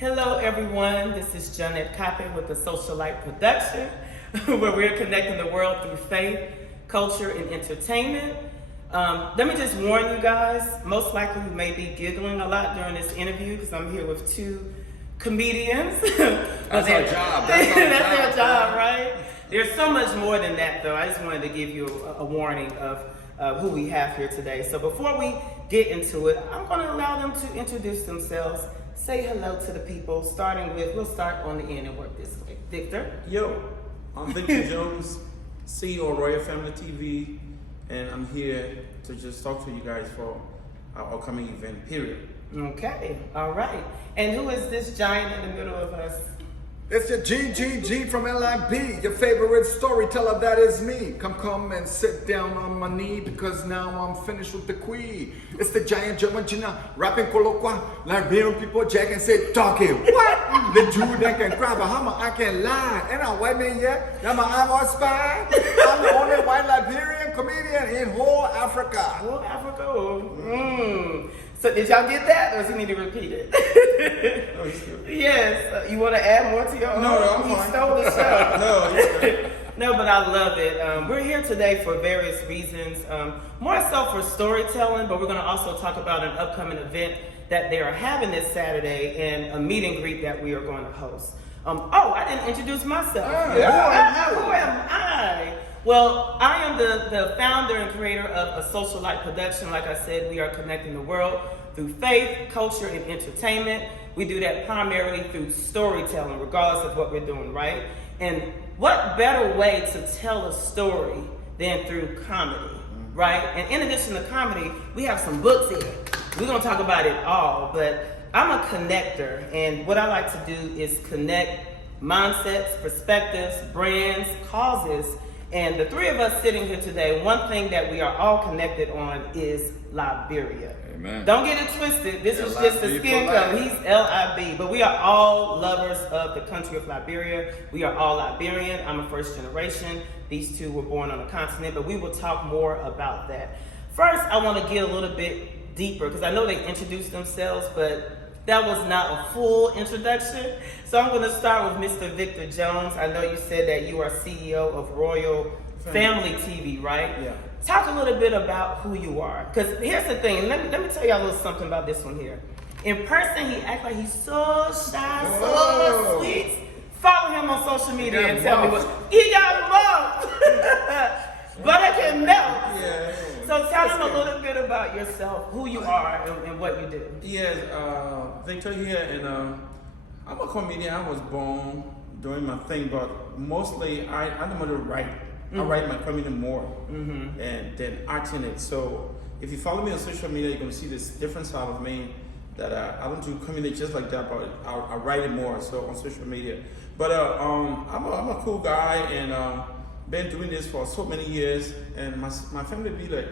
Hello, everyone. This is Janet Coppin with the Socialite Production, where we're connecting the world through faith, culture, and entertainment. Let me just warn you guys, most likely you may be giggling a lot during this interview because I'm here with two comedians. That's our job. That's their job, right? There's so much more than that, though. I just wanted to give you a warning of who we have here today. So before we get into it, I'm going to allow them to introduce themselves. Say hello to the people, we'll start on the end and work this way. Victor? Yo, I'm Victor Jones, CEO of Royal Family TV, and I'm here to just talk to you guys for our upcoming event, period. Okay, all right. And who is this giant in the middle of us? It's your GGG from LIB, your favorite storyteller, that is me. Come and sit down on my knee because now I'm finished with the queen. It's the giant German Gina, rapping colloquia. Liberian people jack and say, talking. What? The Jew that can grab a hammer, I can lie. And I'm white man yet, I'm on spy. I'm the only white Liberian comedian in whole Africa. Whole Africa? So did y'all get that, or does he need to repeat it? No, he's good. Yes. You want to add more to your own? No, I'm He fine. stole the show. No, he's good. No, but I love it. We're here today for various reasons. More so for storytelling, but we're going to also talk about an upcoming event that they are having this Saturday and a meet and greet that we are going to host. I didn't introduce myself. Who am I? Well, I am the founder and creator of a Socialite Production. Like I said, we are connecting the world through faith, culture, and entertainment. We do that primarily through storytelling, regardless of what we're doing, right? And what better way to tell a story than through comedy, right? And in addition to comedy, we have some books here. We're gonna talk about it all, but I'm a connector, and what I like to do is connect mindsets, perspectives, brands, causes. And the three of us sitting here today, one thing that we are all connected on is Liberia. Amen. Don't get it twisted. This is just the skin color. He's LIB. But we are all lovers of the country of Liberia. We are all Liberian. I'm a first generation. These two were born on a continent, but we will talk more about that. First, I want to get a little bit deeper because I know they introduced themselves, but that was not a full introduction. So I'm going to start with Mr. Victor Jones. I know you said that you are CEO of Royal Family TV, right? Yeah. Talk a little bit about who you are. Because here's the thing. Let me tell y'all a little something about this one here. In person, he acts like he's so shy, so sweet. Follow him on social media and tell me what. He got love. But I can melt. Yeah. So tell them a little bit about yourself, who you are, and what you do. Yes, Victor here, and I'm a comedian. I was born doing my thing, but mostly I don't want to write. I write my comedy more and then acting it. So if you follow me on social media, you're gonna see this different side of me that I don't do comedy just like that, but I write it more. So on social media, but I'm a cool guy and been doing this for so many years. And my family be like,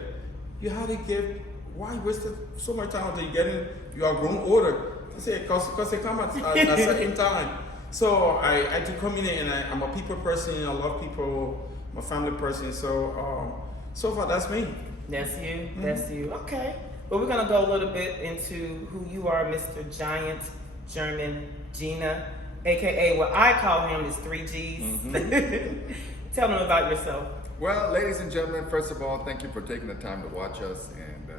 you had a gift. Why wasted so much time until you are grown older? I say, because they come at a certain time. So I do comedy and I'm a people person. I love people. I'm a family person. So so far that's me. That's you. That's you. Okay. Well, we're gonna go a little bit into who you are, Mr. Giant German Gina, aka what I call him is 3 Gs. Tell them about yourself. Well, ladies and gentlemen, first of all, thank you for taking the time to watch us. And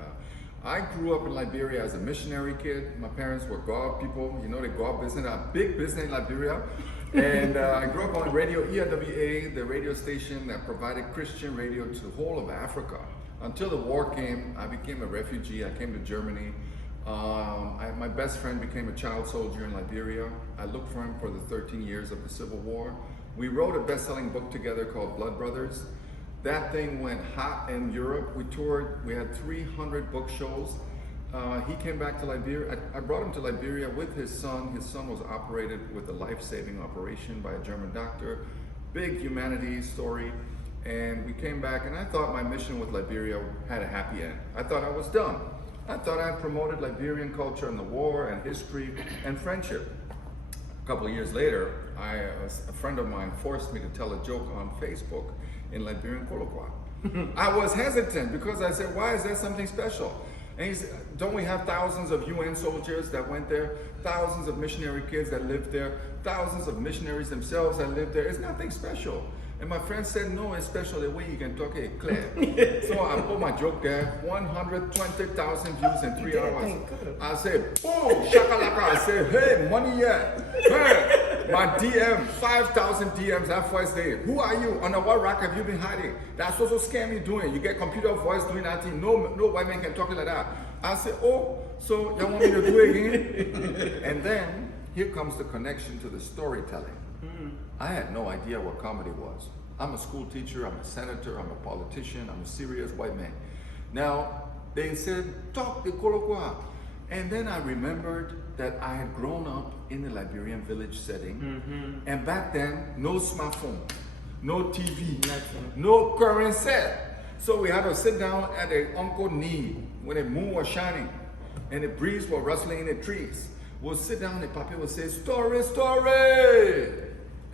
I grew up in Liberia as a missionary kid. My parents were God people. You know, they God business, a big business in Liberia. And I grew up on radio ERWA, the radio station that provided Christian radio to the whole of Africa. Until the war came, I became a refugee. I came to Germany. My best friend became a child soldier in Liberia. I looked for him for the 13 years of the Civil War. We wrote a best-selling book together called Blood Brothers. That thing went hot in Europe. We toured, we had 300 book shows. He came back to Liberia. I brought him to Liberia with his son. His son was operated with a life-saving operation by a German doctor. Big humanities story. And we came back and I thought my mission with Liberia had a happy end. I thought I was done. I thought I promoted Liberian culture and the war and history and friendship. A couple of years later, a friend of mine forced me to tell a joke on Facebook in Liberian colloquia. I was hesitant because I said, why is that something special? And he said, don't we have thousands of UN soldiers that went there? Thousands of missionary kids that lived there? Thousands of missionaries themselves that lived there? It's nothing special. And my friend said, no, it's special the way you can talk it clear. So I put my joke there, 120,000 views in 3 hours. I said, boom, shakalaka. I said, hey, money yet. Hey, my DM, 5,000 DMs that first day. Who are you? Under what rack have you been hiding? That's what scam you doing. You get computer voice doing that thing. No white man can talk like that. I said, oh, so you want me to do it again? And then here comes the connection to the storytelling. I had no idea what comedy was. I'm a school teacher, I'm a senator, I'm a politician, I'm a serious white man. Now, they said, talk the Kolokwa. And then I remembered that I had grown up in the Liberian village setting. And back then, no smartphone, no TV, no current set. So we had to sit down at the uncle knee when the moon was shining and the breeze was rustling in the trees. We'll sit down and Papa will say, story, story.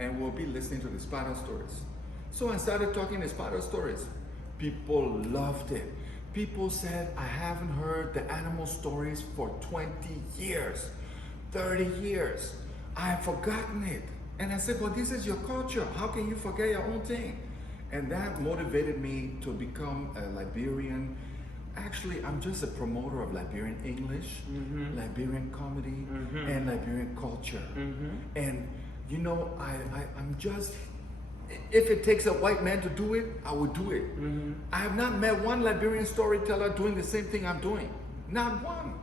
And we'll be listening to the spider stories. So I started talking the spider stories. People loved it. People said, I haven't heard the animal stories for 20 years, 30 years. I've forgotten it. And I said, well, this is your culture. How can you forget your own thing? And that motivated me to become a Liberian. Actually, I'm just a promoter of Liberian English, Liberian comedy, and Liberian culture. And you know, I'm just, if it takes a white man to do it, I will do it. I have not met one Liberian storyteller doing the same thing I'm doing. Not one.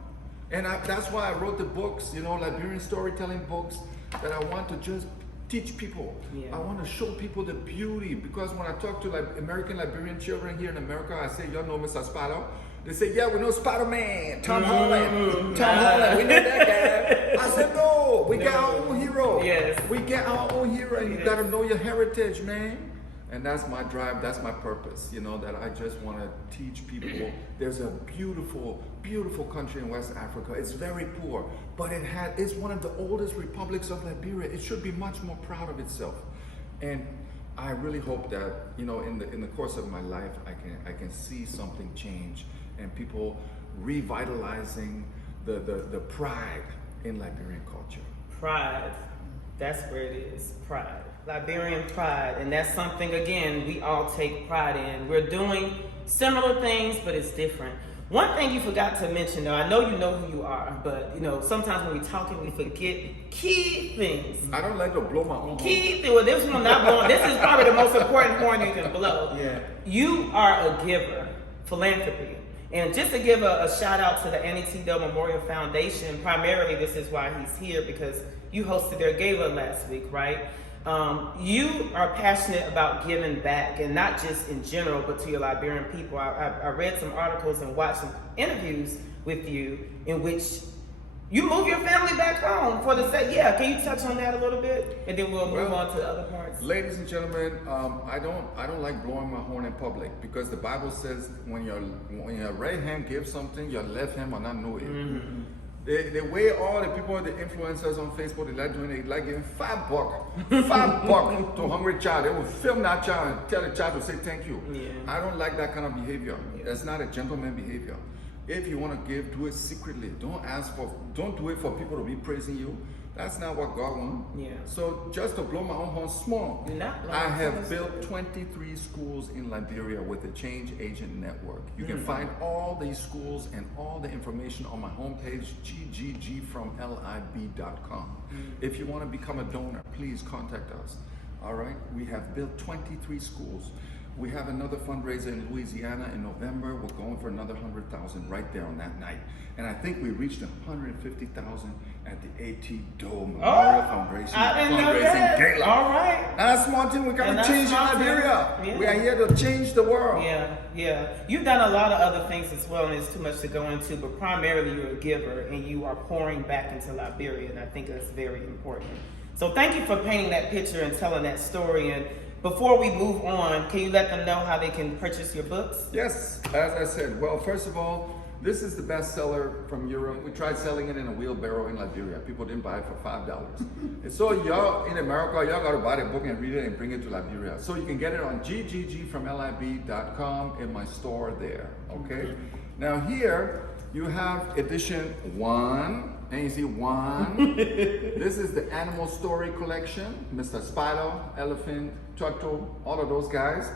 And that's why I wrote the books, you know, Liberian storytelling books, that I want to just teach people. I want to show people the beauty, because when I talk to like American Liberian children here in America, I say, y'all know Mr. Sparrow? They say, yeah, we know Spider-Man, Tom Holland. Tom Holland, we know that guy. I said, no, we got our own hero. Yes. We get our own hero, and you got to know your heritage, man. And that's my drive, that's my purpose, you know, that I just want to teach people. There's a beautiful, beautiful country in West Africa. It's very poor, but it's one of the oldest republics of Liberia. It should be much more proud of itself. And I really hope that, you know, in the course of my life, I can see something change, and people revitalizing the pride in Liberian culture. Pride. That's where it is. Pride. Liberian pride. And that's something, again, we all take pride in. We're doing similar things, but it's different. One thing you forgot to mention, though, I know you know who you are, but, you know, sometimes when we're talking, we forget key things. I don't like to blow my own horn. Key thing. Well, this one not blowing. This is probably the most important horn you can blow. Yeah. You are a giver. Philanthropy. And just to give a shout out to the Annie T. Dell Memorial Foundation, primarily this is why he's here, because you hosted their gala last week, right? You are passionate about giving back, and not just in general, but to your Liberian people. I read some articles and watched some interviews with you in which you move your family back home for the sake. Yeah, can you touch on that a little bit, and then we'll move on to the other parts. Ladies and gentlemen, I don't like blowing my horn in public, because the Bible says when your right hand gives something, your left hand will not know it. The way all the people, the influencers on Facebook, they like doing it, like giving $5 to a hungry child. They will film that child and tell the child to say thank you. I don't like that kind of behavior. That's not a gentleman behavior. If you want to give, do it secretly. Don't do it for people to be praising you. That's not what God wants. So just to blow my own horn small, I have built 23 schools in Liberia with the Change Agent Network. You can find all these schools and all the information on my homepage, gggfromlib.com. If you want to become a donor, please contact us. All right, we have built 23 schools. We have another fundraiser in Louisiana in November. We're going for another 100,000 right there on that night. And I think we reached 150,000 at the AT Dome Memorial Foundation fundraising gala. All right. And that's one thing we got to change in Liberia. We are here to change the world. Yeah. You've done a lot of other things as well, and it's too much to go into, but primarily you're a giver, and you are pouring back into Liberia, and I think that's very important. So thank you for painting that picture and telling that story. And before we move on, can you let them know how they can purchase your books? Yes, as I said, well, first of all, this is the bestseller from Europe. We tried selling it in a wheelbarrow in Liberia. People didn't buy it for $5. And so y'all in America, y'all got to buy the book and read it and bring it to Liberia. So you can get it on gggfromlib.com in my store there, okay? Now here, You have edition 1, and you see 1. This is the animal story collection, Mr. Spider, Elephant, Turtle, all of those guys.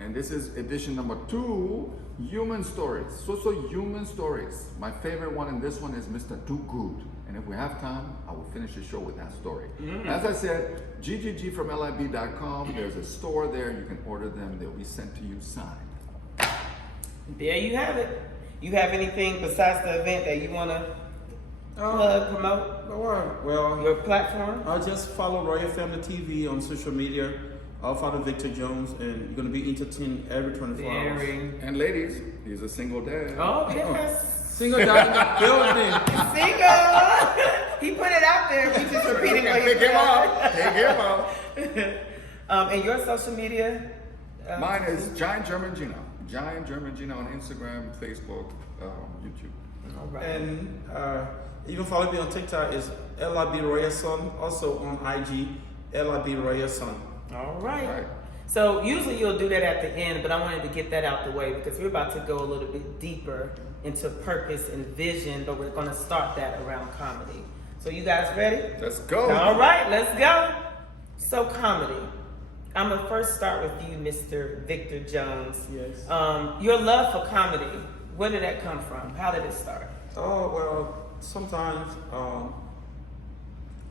And this is edition number 2, human stories. So human stories. My favorite one in this one is Mr. Do Good. And if we have time, I will finish the show with that story. As I said, GGG from LIB.com. There's a store there. You can order them. They'll be sent to you signed. There you have it. You have anything besides the event that you want to promote? Well, Your platform? I'll just follow Royal Family TV on social media. I'll follow Victor Jones, and you're going to be entertained every 24 hours. And ladies, he's a single dad. Oh, yes. Single dad in the building. Single. He put it out there. We just repeating what he Pick him said. up. Pick him up. And your social media? Mine is Giant German Gina. Giant German Gina on Instagram, Facebook, YouTube. All right. And you can follow me on TikTok. It's LIB Royal Son. Also on IG, LIB Royal Son. All right. All right. So usually you'll do that at the end, but I wanted to get that out the way because we're about to go a little bit deeper into purpose and vision, but we're going to start that around comedy. So you guys ready? Let's go. All right, let's go. So comedy. I'm going to first start with you, Mr. Victor Jones. Yes. Your love for comedy, where did that come from? How did it start? Oh, well, sometimes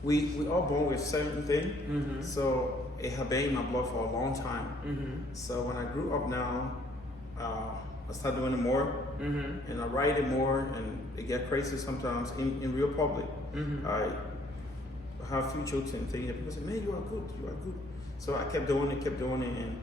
we all born with certain thing. So it had been in my blood for a long time. So when I grew up now, I started doing it more, and I write it more, and it get crazy sometimes in real public. I have few jokes and things, and people say, "Man, you are good." So I kept doing it, and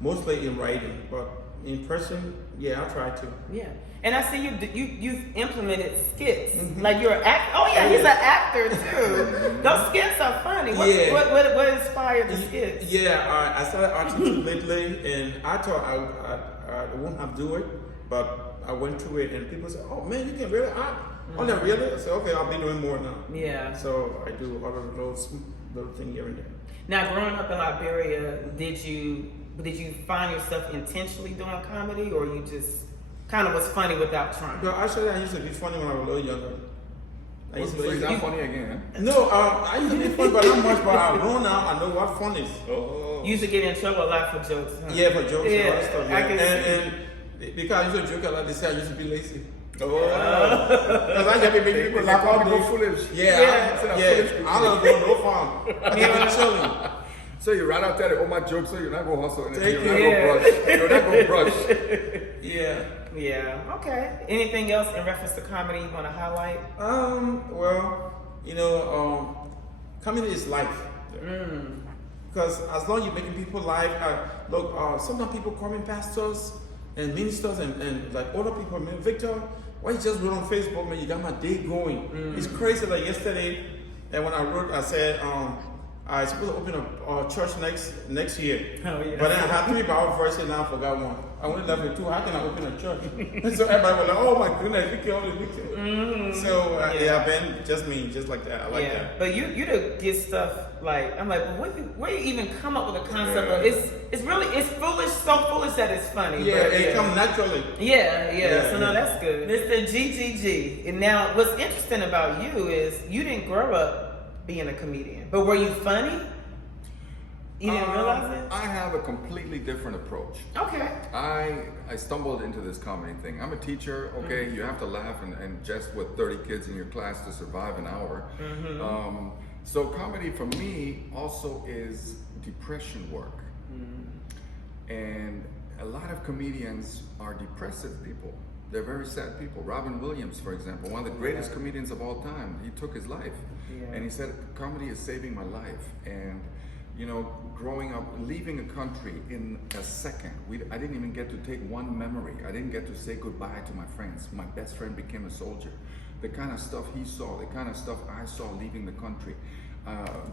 mostly in writing, but in person, yeah, I try to. Yeah, and I see you've implemented skits. Like you're an actor. Oh yeah, he's an actor too. Those skits are funny. What inspired the skits? Yeah, I started acting lately, and I thought I won't have to do it, but I went through it, and people said, "Oh man, you can really act." Oh, no, really? I said, "Okay, I'll be doing more now." Yeah. So I do all of those little things here and there. Now, growing up in Liberia, did you find yourself intentionally doing comedy, or you just kind of was funny without trying? No, actually, I used to be funny when I was a little younger. I used to So be he's not funny again. No, I used to be funny, but not much. But I know now. I know what fun is. Oh. You used to get in trouble a lot for jokes, huh? Yeah, for jokes and all that Yeah, stuff. I Yeah. can And because I used to joke a lot, they say I used to be lazy. Oh. Because I just be making people laugh all people day. foolish. Yeah, Foolish. I don't go no fun. I just be chilling. So you ran out there, all my jokes, so you're not going to hustle. Thank You're you. not going to brush. You're not going to brush. Yeah. Yeah. Okay. Anything else in reference to comedy you want to highlight? Well, comedy is life. Because as long as you're making people laugh, look, sometimes people call me pastors and ministers and like older people, man, Victor, why you just wrote on Facebook, man, you got my day going. It's crazy. Like yesterday, and when I wrote, I said, I was supposed to open a church next year. Oh, yeah. But then I had 3 Bible verses and now I forgot one. I only left with 2. How can I open a church? So everybody was like, "Oh my goodness, Vicky, only Vicky." So yeah, Ben, just me, just like that. I like that. But you to get stuff like I'm like, well, where you even come up with a concept of it's foolish, so foolish that it's funny. Yeah, but, it comes naturally. Yeah. So no, yeah. that's good. Mr. GGG. And now, what's interesting about you is you didn't grow up being a comedian, but were you funny? You didn't realize it? I have a completely different approach. Okay. I stumbled into this comedy thing. I'm a teacher, okay? You have to laugh and jest with 30 kids in your class to survive an hour. So comedy for me also is depression work. And a lot of comedians are depressive people. They're very sad people. Robin Williams, for example, one of the greatest comedians of all time, he took his life. And he said, comedy is saving my life. And growing up, leaving a country in a second, I didn't even get to take one memory. I didn't get to say goodbye to my friends. My best friend became a soldier. The kind of stuff he saw, the kind of stuff I saw leaving the country,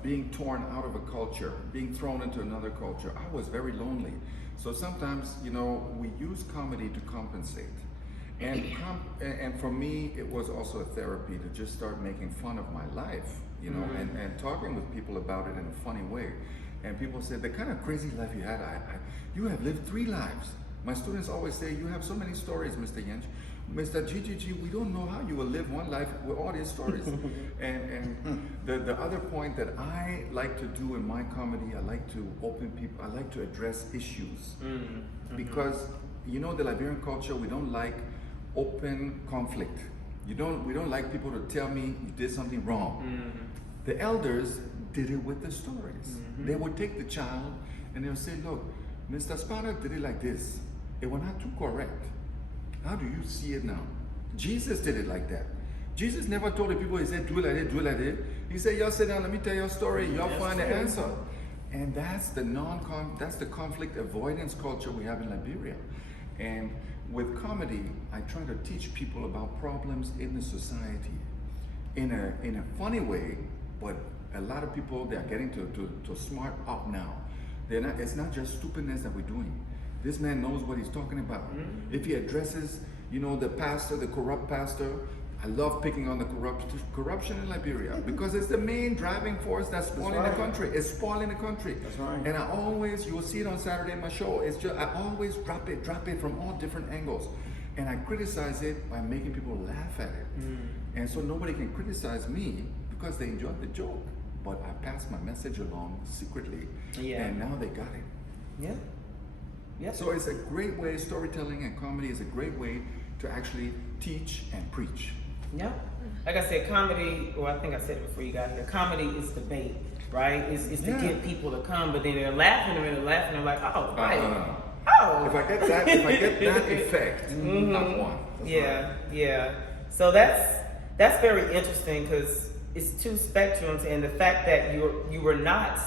being torn out of a culture, being thrown into another culture. I was very lonely. So sometimes, we use comedy to compensate. And for me, it was also a therapy to just start making fun of my life, and talking with people about it in a funny way. And people said, the kind of crazy life you had, you have lived 3 lives. My students always say, you have so many stories, Mr. Yench. Mr. GGG, we don't know how you will live one life with all these stories. and the other point that I like to do in my comedy, I like to open people, I like to address issues. Because, you know, the Liberian culture, we don't like open conflict. We don't like people to tell me you did something wrong. The elders did it with the stories. They would take the child and they'll say, look, Mr. Spanner did it like this. It was not too correct. How do you see it now? Jesus did it like that. Jesus never told the people, he said, do it like this, do it like this. He said, y'all sit down, let me tell your story, y'all find the answer. And that's the conflict avoidance culture we have in Liberia. And with comedy, I try to teach people about problems in the society in a funny way, but a lot of people, they are getting to smart up now. It's not just stupidness that we're doing. This man knows what he's talking about. If he addresses, you know, the pastor, the corrupt pastor, I love picking on the corruption in Liberia because it's the main driving force that's spoiling the country. It's spoiling the country. That's right. And I always, you will see it on Saturday in my show, it's just, I always drop it from all different angles. And I criticize it by making people laugh at it. And so nobody can criticize me because they enjoyed the joke. But I passed my message along secretly. And now they got it. Yeah. Yeah. So it's a great way, storytelling and comedy is a great way to actually teach and preach. Yeah. Like I said, comedy, or I think I said it before you got here, comedy is debate, right? It's to get people to come, but then they're laughing and they're laughing and they're like, oh, right. Oh. If I get that effect, I've won. Yeah. So that's very interesting because it's two spectrums, and the fact that you were not,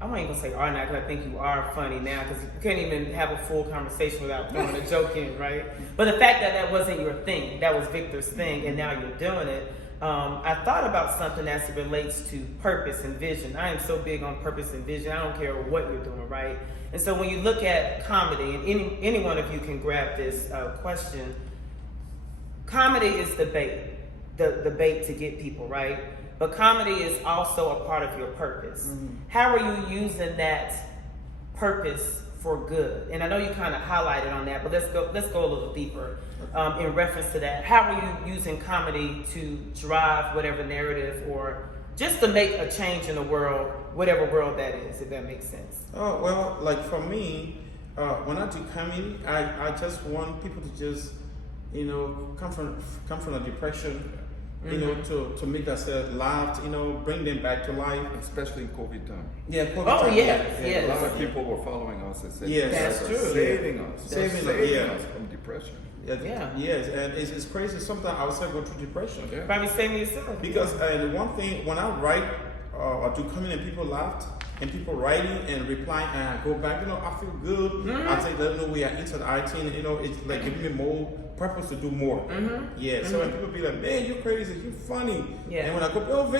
I'm not even gonna say are not, because I think you are funny now, because you can't even have a full conversation without throwing a joke in, right? But the fact that that wasn't your thing, that was Victor's thing, and now you're doing it. I thought about something as it relates to purpose and vision. I am so big on purpose and vision. I don't care what you're doing, right? And so when you look at comedy, and any one of you can grab this question, comedy is the bait to get people, right? But comedy is also a part of your purpose. How are you using that purpose for good? And I know you kind of highlighted on that, but let's go a little deeper in reference to that. How are you using comedy to drive whatever narrative or just to make a change in the world, whatever world that is, if that makes sense? Oh, well, like for me, when I do comedy, I just want people to just, you know, come from a depression, you know, to make themselves laugh, you know, bring them back to life. Especially in COVID time. Yeah, COVID Oh, time. yes. A lot of people were following us and said, Yes, that's true. Saving us. Saving us from depression. Yes, and it's crazy. Sometimes I was go through depression. Yeah. Probably saving yourself. Because the one thing, when I write or do comedy and people laughed, and people writing and replying, and I go back, you know, I feel good. I say, let them know we are into the art team, you know, it's like giving me more purpose to do more. Yeah, so when people be like, man, you're crazy, you're funny. Yeah. And when I go, oh,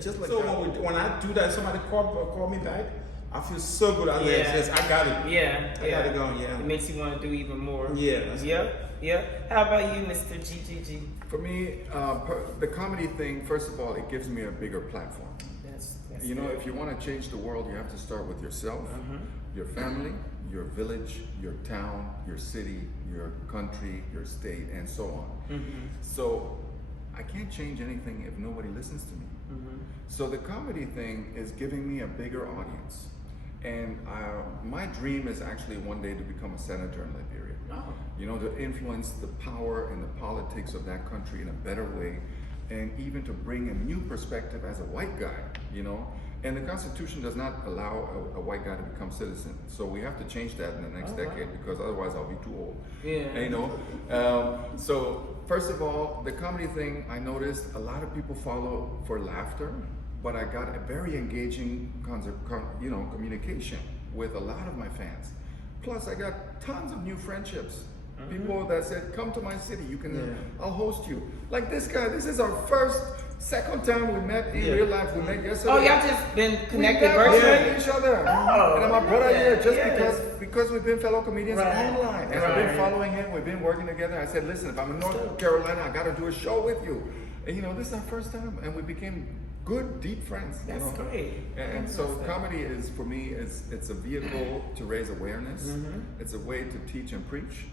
just like so when I do that, somebody call me back, I feel so good. I got it. I got it going, It makes you want to do even more. Yeah. How about you, Mr. GGG? For me, the comedy thing, first of all, it gives me a bigger platform. You know, if you want to change the world, you have to start with yourself, your family, your village, your town, your city, your country, your state, and so on. So I can't change anything if nobody listens to me. So the comedy thing is giving me a bigger audience. And my dream is actually one day to become a senator in Liberia. You know, to influence the power and the politics of that country in a better way, and even to bring a new perspective as a white guy, you know. And the Constitution does not allow a white guy to become citizen. So we have to change that in the next decade, because otherwise I'll be too old. You know. So first of all, the comedy thing, I noticed a lot of people follow for laughter, but I got a very engaging communication with a lot of my fans. Plus I got tons of new friendships. People that said, come to my city, I'll host you. Like this guy, this is our second time we met in real life. We met yesterday. Oh, y'all just been connected we virtually? met each other. And I'm a brother here just because we've been fellow comedians online. And I've been following him, we've been working together. I said, listen, if I'm in North Carolina, I gotta do a show with you. And you know, this is our first time, and we became good, deep friends. That's great. And so comedy is, for me, it's a vehicle to raise awareness. It's a way to teach and preach.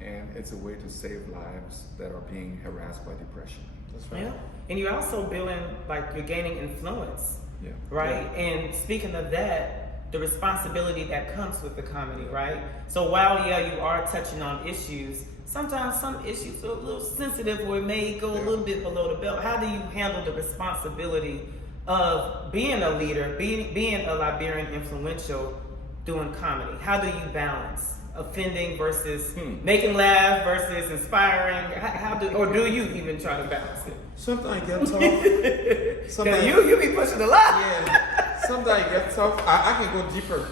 and it's a way to save lives that are being harassed by depression. That's right. Yeah. And you're also building, like, you're gaining influence, Yeah. right? And speaking of that, the responsibility that comes with the comedy, right? So while, yeah, you are touching on issues, sometimes some issues are a little sensitive or it may go a little bit below the belt. How do you handle the responsibility of being a leader, being a Liberian influential doing comedy? How do you balance offending versus making laugh versus inspiring? How do, or do you even try to balance it? Sometimes it gets tough. Sometimes You be pushing a lot. yeah. Sometimes it gets tough. I can go deeper.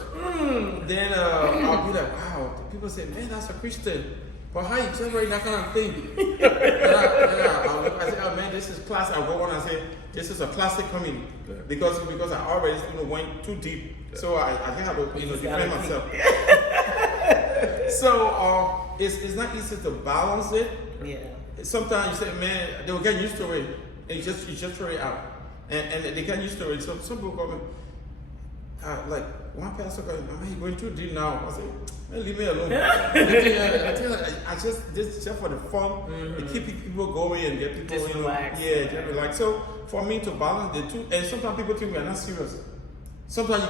Then I'll be like, wow. People say, man, that's a Christian. But how you generate that kind of thing? I say, oh man, this is classic. I go on and say, this is a classic comedy because I already went too deep. So I have to defend myself. So it's not easy to balance it. Yeah. Sometimes you say, man, they will get used to it. And you just throw it out, and they get used to it. So some people come in, like one pastor goes, man, you're going too deep now. I say, man, leave me alone. I tell you, I just for the fun, to keep people going and get people, Just relax. just relax. So for me to balance the two, and sometimes people think we're not serious. Sometimes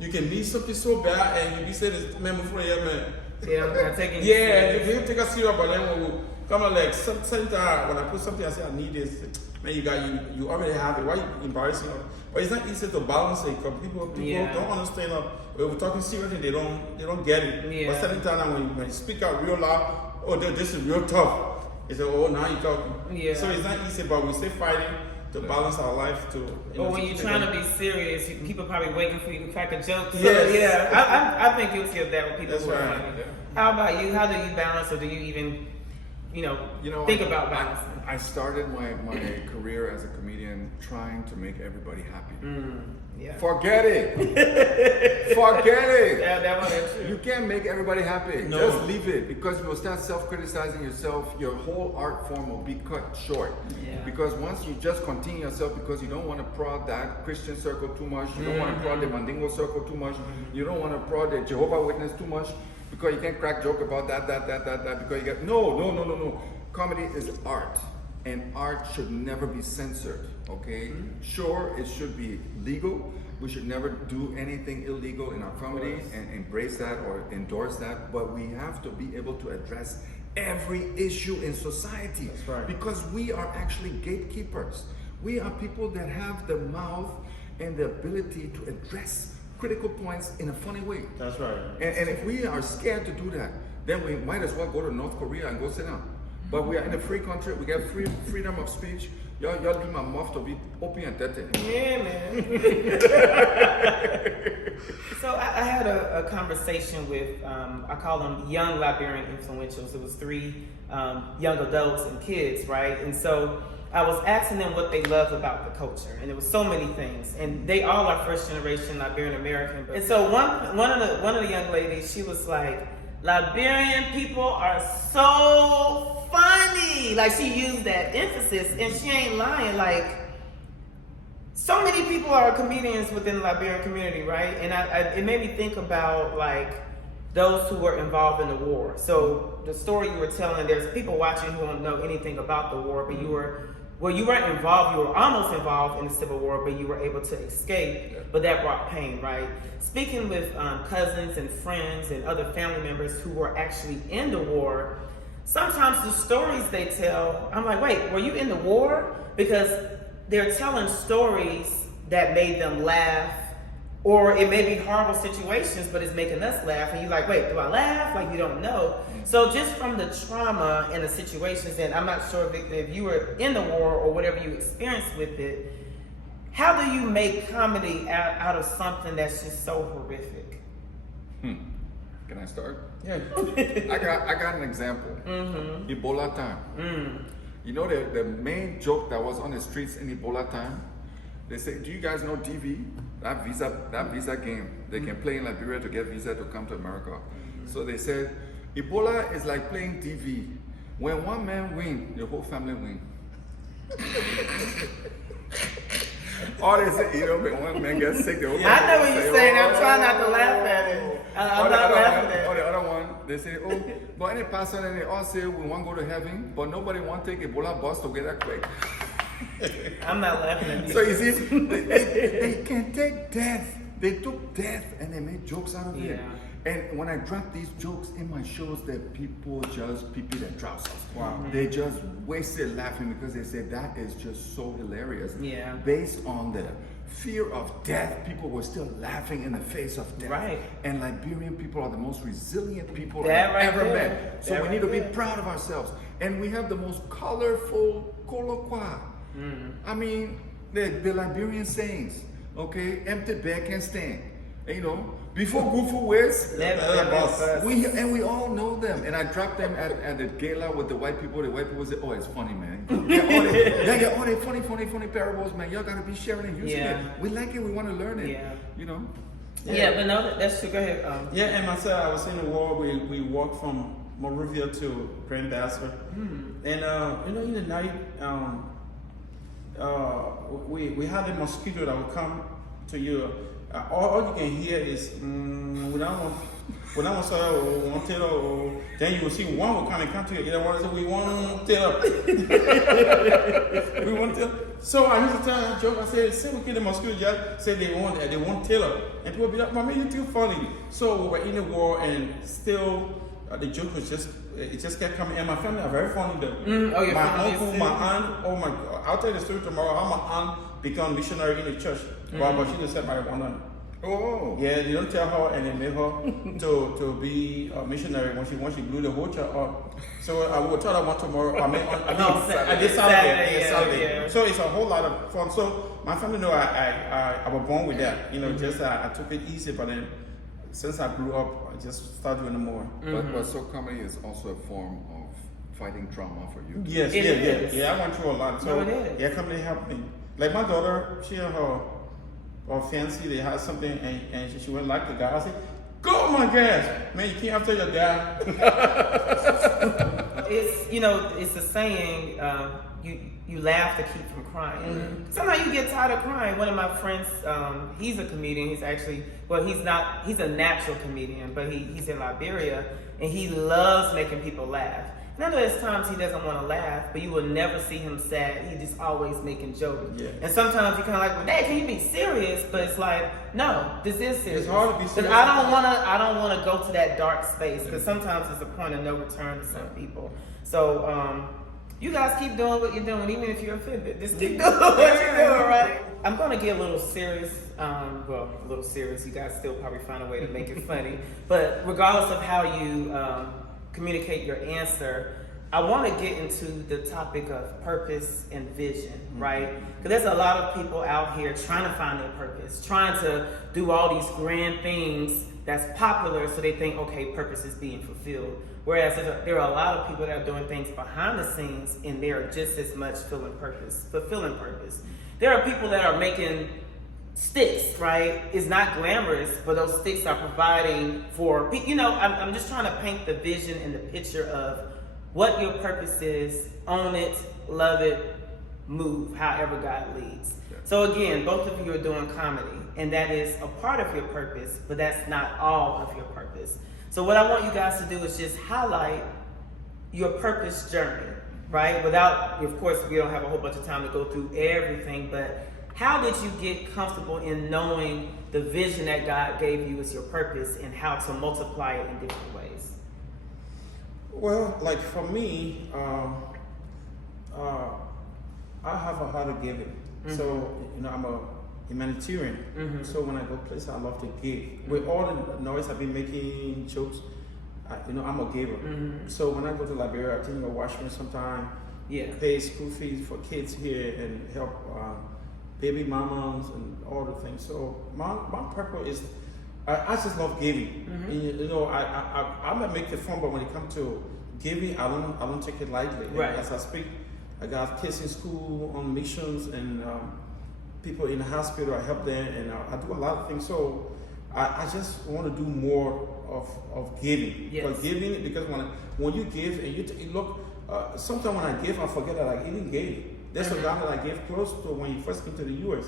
you can need something so bad, and you be saying, this man before you, man. Yeah, I'm not taking you Yeah, serious. you take us serious, but then we'll come on like sometimes when I put something, I say I need this. Man, you already have it. Why you embarrassing? But it's not easy to balance it because people don't understand. When we're talking seriously, they don't get it. Yeah. But certain time when you speak out real loud, oh, this is real tough. They say, oh, now you're talking. Yeah. So it's not easy, but we stay fighting to balance our life to. Or when you're trying to be serious, people probably waiting for you to crack a joke. So, Yes. yeah, I've been guilty of that with people That's who are right. funny. Yeah. How about you? How do you balance, or do you even, think about balancing? I started my career as a comedian trying to make everybody happy. Yeah. Forget it. Forget it. Yeah, that one is true. You can't make everybody happy. No. Just leave it, because you will start self-criticizing yourself. Your whole art form will be cut short. Yeah. Because once you just continue yourself, because you don't want to prod that Christian circle too much, you don't want to prod the Mandingo circle too much, you don't want to prod the Jehovah Witness too much, because you can't crack joke about that, because you get no. Comedy is art, and art should never be censored. Okay, sure, it should be legal. We should never do anything illegal in our comedy and embrace that or endorse that. But we have to be able to address every issue in society. That's right. Because we are actually gatekeepers. We are people that have the mouth and the ability to address critical points in a funny way. That's right. And if we are scared to do that, then we might as well go to North Korea and go sit down. But we are in a free country. We get freedom of speech. Y'all leave my mouth to be open and dirty. Yeah, man. So I had a conversation with, I call them young Liberian influentials. It was 3 young adults and kids, right? And so I was asking them what they love about the culture, and it was so many things. And they all are first generation Liberian American. And so one of the young ladies, she was like, Liberian people are so funny. Like, she used that emphasis, and she ain't lying. Like, so many people are comedians within the Liberian community, right? And it made me think about, like, those who were involved in the war. So the story you were telling, there's people watching who don't know anything about the war, but you weren't involved, you were almost involved in the Civil War, but you were able to escape, but that brought pain, right? Speaking with cousins and friends and other family members who were actually in the war, sometimes the stories they tell, I'm like, wait, were you in the war? Because they're telling stories that made them laugh, or it may be horrible situations, but it's making us laugh. And you're like, wait, do I laugh? Like, you don't know. So just from the trauma and the situations, and I'm not sure if you were in the war or whatever you experienced with it, how do you make comedy out of something that's just so horrific? Can I start? Yeah. I got an example. Ebola time. You know the main joke that was on the streets in Ebola time? They say, do you guys know DV? That visa game they can play in Liberia to get visa to come to America. So they said, Ebola is like playing DV. When one man wins, the whole family wins. All they say, you know, when one man gets sick, they all I know what you're saying. I'm trying not to laugh at it. I'm not laughing at Or it. the other one, they say, oh, but any pastor, and they all say we want to go to heaven, but nobody want to take Ebola bus to get that quick. I'm not laughing at you. So you see, they can take death. They took death and they made jokes out of it. Yeah. And when I drop these jokes in my shows, that people just pee their trousers. Wow. They just wasted laughing because they said that is just so hilarious. Yeah. Based on the fear of death, people were still laughing in the face of death. Right. And Liberian people are the most resilient people That I've right ever there. met. So That we right need to be there. proud of ourselves. And we have the most colorful colloquy. I mean, the Liberian sayings, okay? Empty bed can stand. You know, before Gufu wears, we all know them. And I dropped them at the gala with the white people. The white people say, oh, it's funny, man. Yeah, all they funny parables, man. Y'all gotta be sharing and using it. We like it, we want to learn it. Yeah. You know? Yeah, but no, that's true. Go ahead. Yeah, and myself, I was in the war. We walked from Monrovia to Grand Bassa, and you know, in the night, we had a mosquito that would come to you. All you can hear is when I want to then you will see one will come to you. You know what I say? We want to we want to. So I used to tell that joke. I said, "Say we kill the mosquito." Just say they want Taylor, and people be like, "Mommy, you too funny." So we were in the war, and still the joke was it just kept coming. And my family are very funny though. Oh, your my family uncle, is my aunt. Oh my God! I'll tell you the story tomorrow. How my aunt became missionary in the church, but she just said marijuana. Oh. Yeah, they don't tell her, and they made her to be a missionary when she blew the whole church up. So I will tell her one tomorrow. I mean, this Saturday. Yeah. So it's a whole lot of fun. So my family know I was born with that. You know, just I took it easy, but then since I grew up, I just started doing more. But so comedy is also a form of fighting trauma for you. Yes, It is. yeah. I went through a lot. So No, it is. yeah, comedy helped me. Like my daughter, she and her fancy, they had something, and she went like the guy. I said, "Go, my gosh, man, you can't after your dad." It's a saying. You laugh to keep from crying. Sometimes you get tired of crying. One of my friends, he's a comedian. He's actually, he's a natural comedian, but he's in Liberia, and he loves making people laugh. And I know there's times he doesn't want to laugh, but you will never see him sad. He just always making jokes. Yeah. And sometimes you kind of like, well, Dad, can you be serious? But it's like, no, this is serious. It's hard to be serious. But I don't want to go to that dark space, because sometimes it's a point of no return to some people. So you guys keep doing what you're doing, even if you're offended. Just keep doing what you're doing, right? I'm gonna get a little serious. A little serious. You guys still probably find a way to make it funny. But regardless of how you communicate your answer, I want to get into the topic of purpose and vision, right? Because there's a lot of people out here trying to find their purpose, trying to do all these grand things that's popular, so they think, okay, purpose is being fulfilled. Whereas there are a lot of people that are doing things behind the scenes, and they're just as much fulfilling purpose. There are people that are making sticks, right? It's not glamorous, but those sticks are providing for, I'm just trying to paint the vision and the picture of what your purpose is. Own it, love it, move, however God leads. So again, both of you are doing comedy, and that is a part of your purpose, but that's not all of your purpose. So what I want you guys to do is just highlight your purpose journey, right? Without, of course, we don't have a whole bunch of time to go through everything, but how did you get comfortable in knowing the vision that God gave you as your purpose, and how to multiply it in different ways? Well, like for me, I have a heart of giving. So I'm a humanitarian. So when I go places, I love to give. With all the noise I've been making, jokes, I'm a giver. So when I go to Liberia, I think of Washington sometime. Yeah. Pay school fees for kids here and help baby mamas and all the things. So my purpose is, I just love giving. And, I might make it fun, but when it comes to giving, I don't take it lightly. Right. As I speak, I got kids in school on missions, and people in the hospital, I help them, and I do a lot of things. So I just want to do more of giving. Yes. But giving, because when you give and you look, sometimes when I give, I forget that I even gave. There's a guy that I gave close to when he first came to the U.S.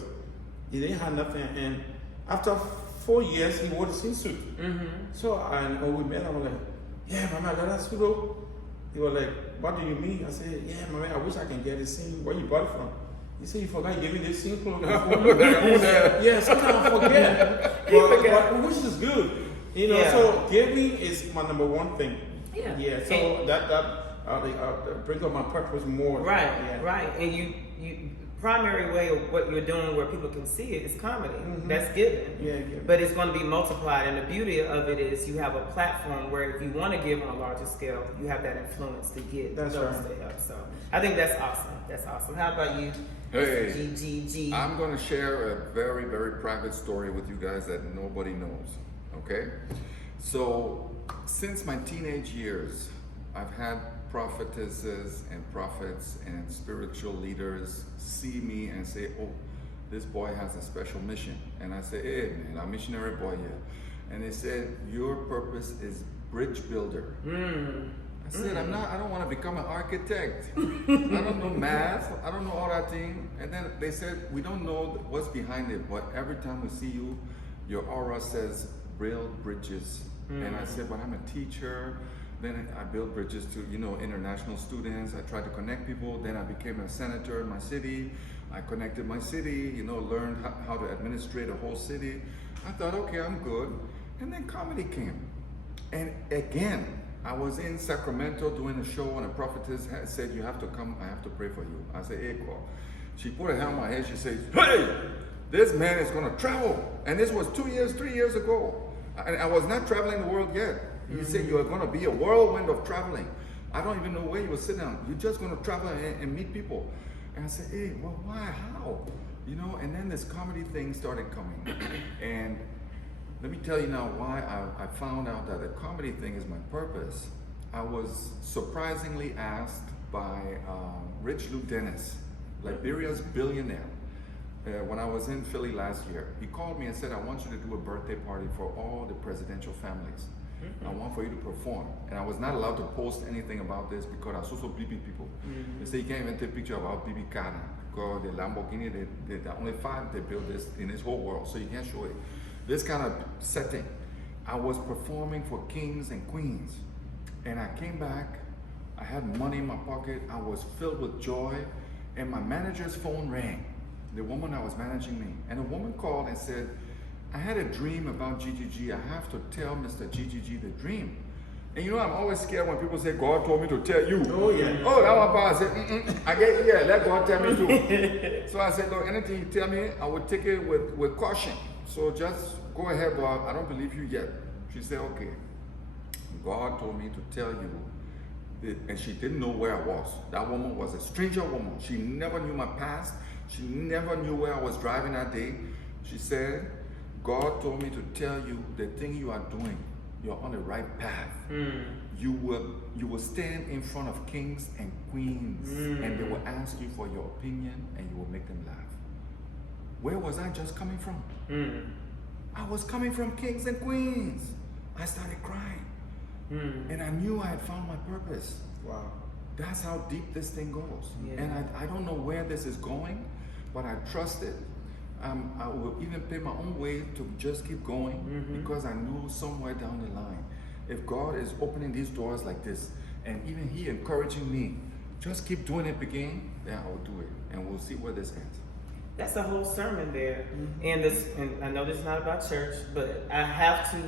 He didn't have nothing. And after 4 years, he wore the same suit. So when we met, I was like, yeah, mama, I got that suit. Oh. He was like, what do you mean? I said, yeah, mama, I wish I can get the same. Where you bought it from? He said, you forgot you gave me the same clothes. Yeah, sometimes I forget. But which is good. You know, so giving is my number one thing. Yeah. So that brings up my purpose more. Right. And you primary way of what you're doing where people can see it is comedy. That's giving. Yeah. But it's going to be multiplied, and the beauty of it is you have a platform where if you want to give on a larger scale, you have that influence to get those to help. So I think that's awesome. How about you? Hey, GGG. I'm going to share a very, very private story with you guys that nobody knows, okay? So, since my teenage years, I've had prophetesses and prophets and spiritual leaders see me and say, oh, this boy has a special mission. And I say, hey, man, I'm a missionary boy here. And they said, your purpose is bridge builder. I said, I don't want to become an architect. I don't know math. I don't know all that thing. And then they said, we don't know what's behind it, but every time we see you, your aura says, build bridges. And I said, but I'm a teacher. Then I built bridges to, international students. I tried to connect people. Then I became a senator in my city. I connected my city, learned how to administrate a whole city. I thought, okay, I'm good. And then comedy came. And again, I was in Sacramento doing a show and a prophetess said, you have to come, I have to pray for you. I said, hey, God. She put her hand on my head, she says, hey, this man is gonna travel. And this was 3 years ago. And I was not traveling the world yet. You said you are gonna be a whirlwind of traveling. I don't even know where you will sit down. You're just gonna travel and meet people. And I said, hey, well, why, how? And then this comedy thing started coming. And let me tell you now why I found out that the comedy thing is my purpose. I was surprisingly asked by Rich Luke Dennis, Liberia's billionaire, when I was in Philly last year. He called me and said, I want you to do a birthday party for all the presidential families. I want for you to perform. And I was not allowed to post anything about this because I was also BB people. They say you can't even take a picture about BB Cara because the Lamborghini, the only 5 they built this in this whole world, so you can't show it. This kind of setting. I was performing for kings and queens. And I came back, I had money in my pocket, I was filled with joy, and my manager's phone rang, the woman that was managing me. And a woman called and said, I had a dream about GGG, I have to tell Mr. GGG the dream. And I'm always scared when people say, God told me to tell you. Oh, yeah. Oh, that one part, I said, I get, yeah, let God tell me too. So I said, look, anything you tell me, I would take it with caution. So just go ahead, Bob. I don't believe you yet. She said, okay. God told me to tell you, and she didn't know where I was. That woman was a stranger woman. She never knew my past. She never knew where I was driving that day. She said, God told me to tell you the thing you are doing, you're on the right path. You will stand in front of kings and queens, and they will ask you for your opinion, and you will make them laugh. Where was I just coming from? I was coming from kings and queens. I started crying. And I knew I had found my purpose. Wow. That's how deep this thing goes. Yeah. And I don't know where this is going, but I trust it. I will even pay my own way to just keep going because I know somewhere down the line, if God is opening these doors like this, and even He encouraging me, just keep doing it again, then I will do it. And we'll see where this ends. That's a whole sermon there. And I know this is not about church, but I have to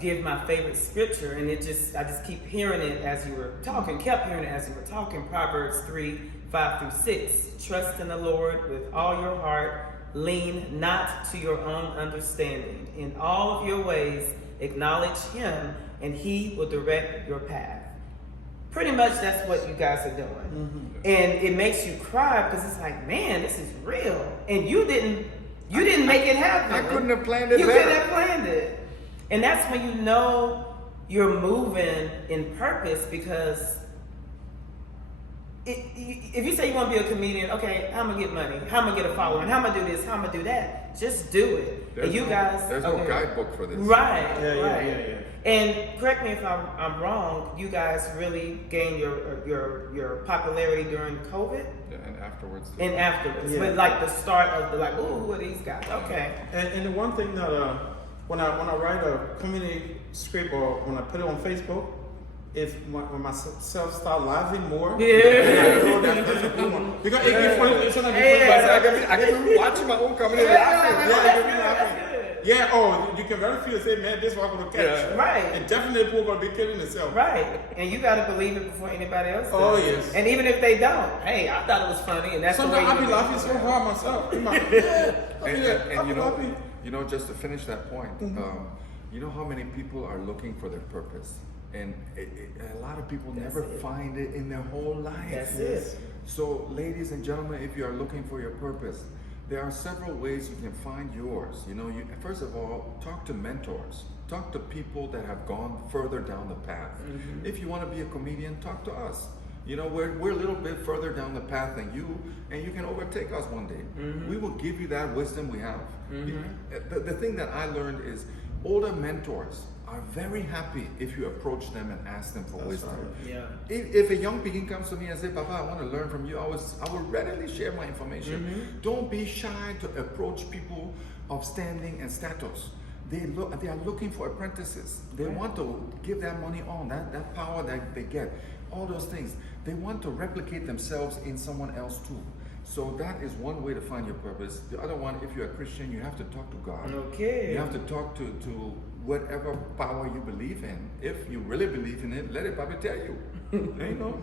give my favorite scripture, and I just keep hearing it as you were talking, kept hearing it as you were talking. Proverbs 3:5-6. Trust in the Lord with all your heart, lean not to your own understanding. In all of your ways, acknowledge Him, and He will direct your path. Pretty much that's what you guys are doing. And it makes you cry because it's like, man, this is real. And you didn't make it happen. I couldn't have planned it better. You couldn't have planned it. And that's when you know you're moving in purpose, because if you say you want to be a comedian, okay, how am I gonna get money? How am I gonna get a following? How am I do this? How am I do that? Just do it. There's and you no, guys, there's no guidebook for this. Right. Yeah, right. yeah. And correct me if I'm wrong. You guys really gained your popularity during COVID Yeah, and afterwards. Too. and afterwards, Yeah. with like the start of the like, ooh, who are these guys? Okay. And the one thing that when I write a comedy script or when I put it on Facebook, if when myself start laughing more, Yeah. I know that's a good one. Because it gives funny. It's not I can be watching my own comedy and laughing. Yeah, it gives me laughing. Yeah, oh, you can very feel say, man, this one I'm gonna catch. Yeah. Right. And definitely people are gonna be killing themselves. Right. And you got to believe it before anybody else does. Oh, yes. And even if they don't, hey, I thought it was funny, and that's the way Sometimes I you be do it. laughing so hard myself. I'm like, yeah, And you know, laughing. just to finish that point, you know how many people are looking for their purpose, and a lot of people never find it in their whole life. That's it. So, ladies and gentlemen, if you are looking for your purpose, there are several ways you can find yours. You know, first of all, talk to mentors. Talk to people that have gone further down the path. If you want to be a comedian, talk to us. You know, we're a little bit further down the path than you, and you can overtake us one day. We will give you that wisdom we have. The thing that I learned is older mentors are very happy if you approach them and ask them for wisdom. right. Yeah. If a young being comes to me and says, Papa, I want to learn from you, I will readily share my information. Don't be shy to approach people of standing and status. They are looking for apprentices. They want to give that money on, that power that they get, all those things. They want to replicate themselves in someone else too. So that is one way to find your purpose. The other one, if you're a Christian, you have to talk to God. Okay. You have to talk to whatever power you believe in. If you really believe in it, let it probably tell you. You know?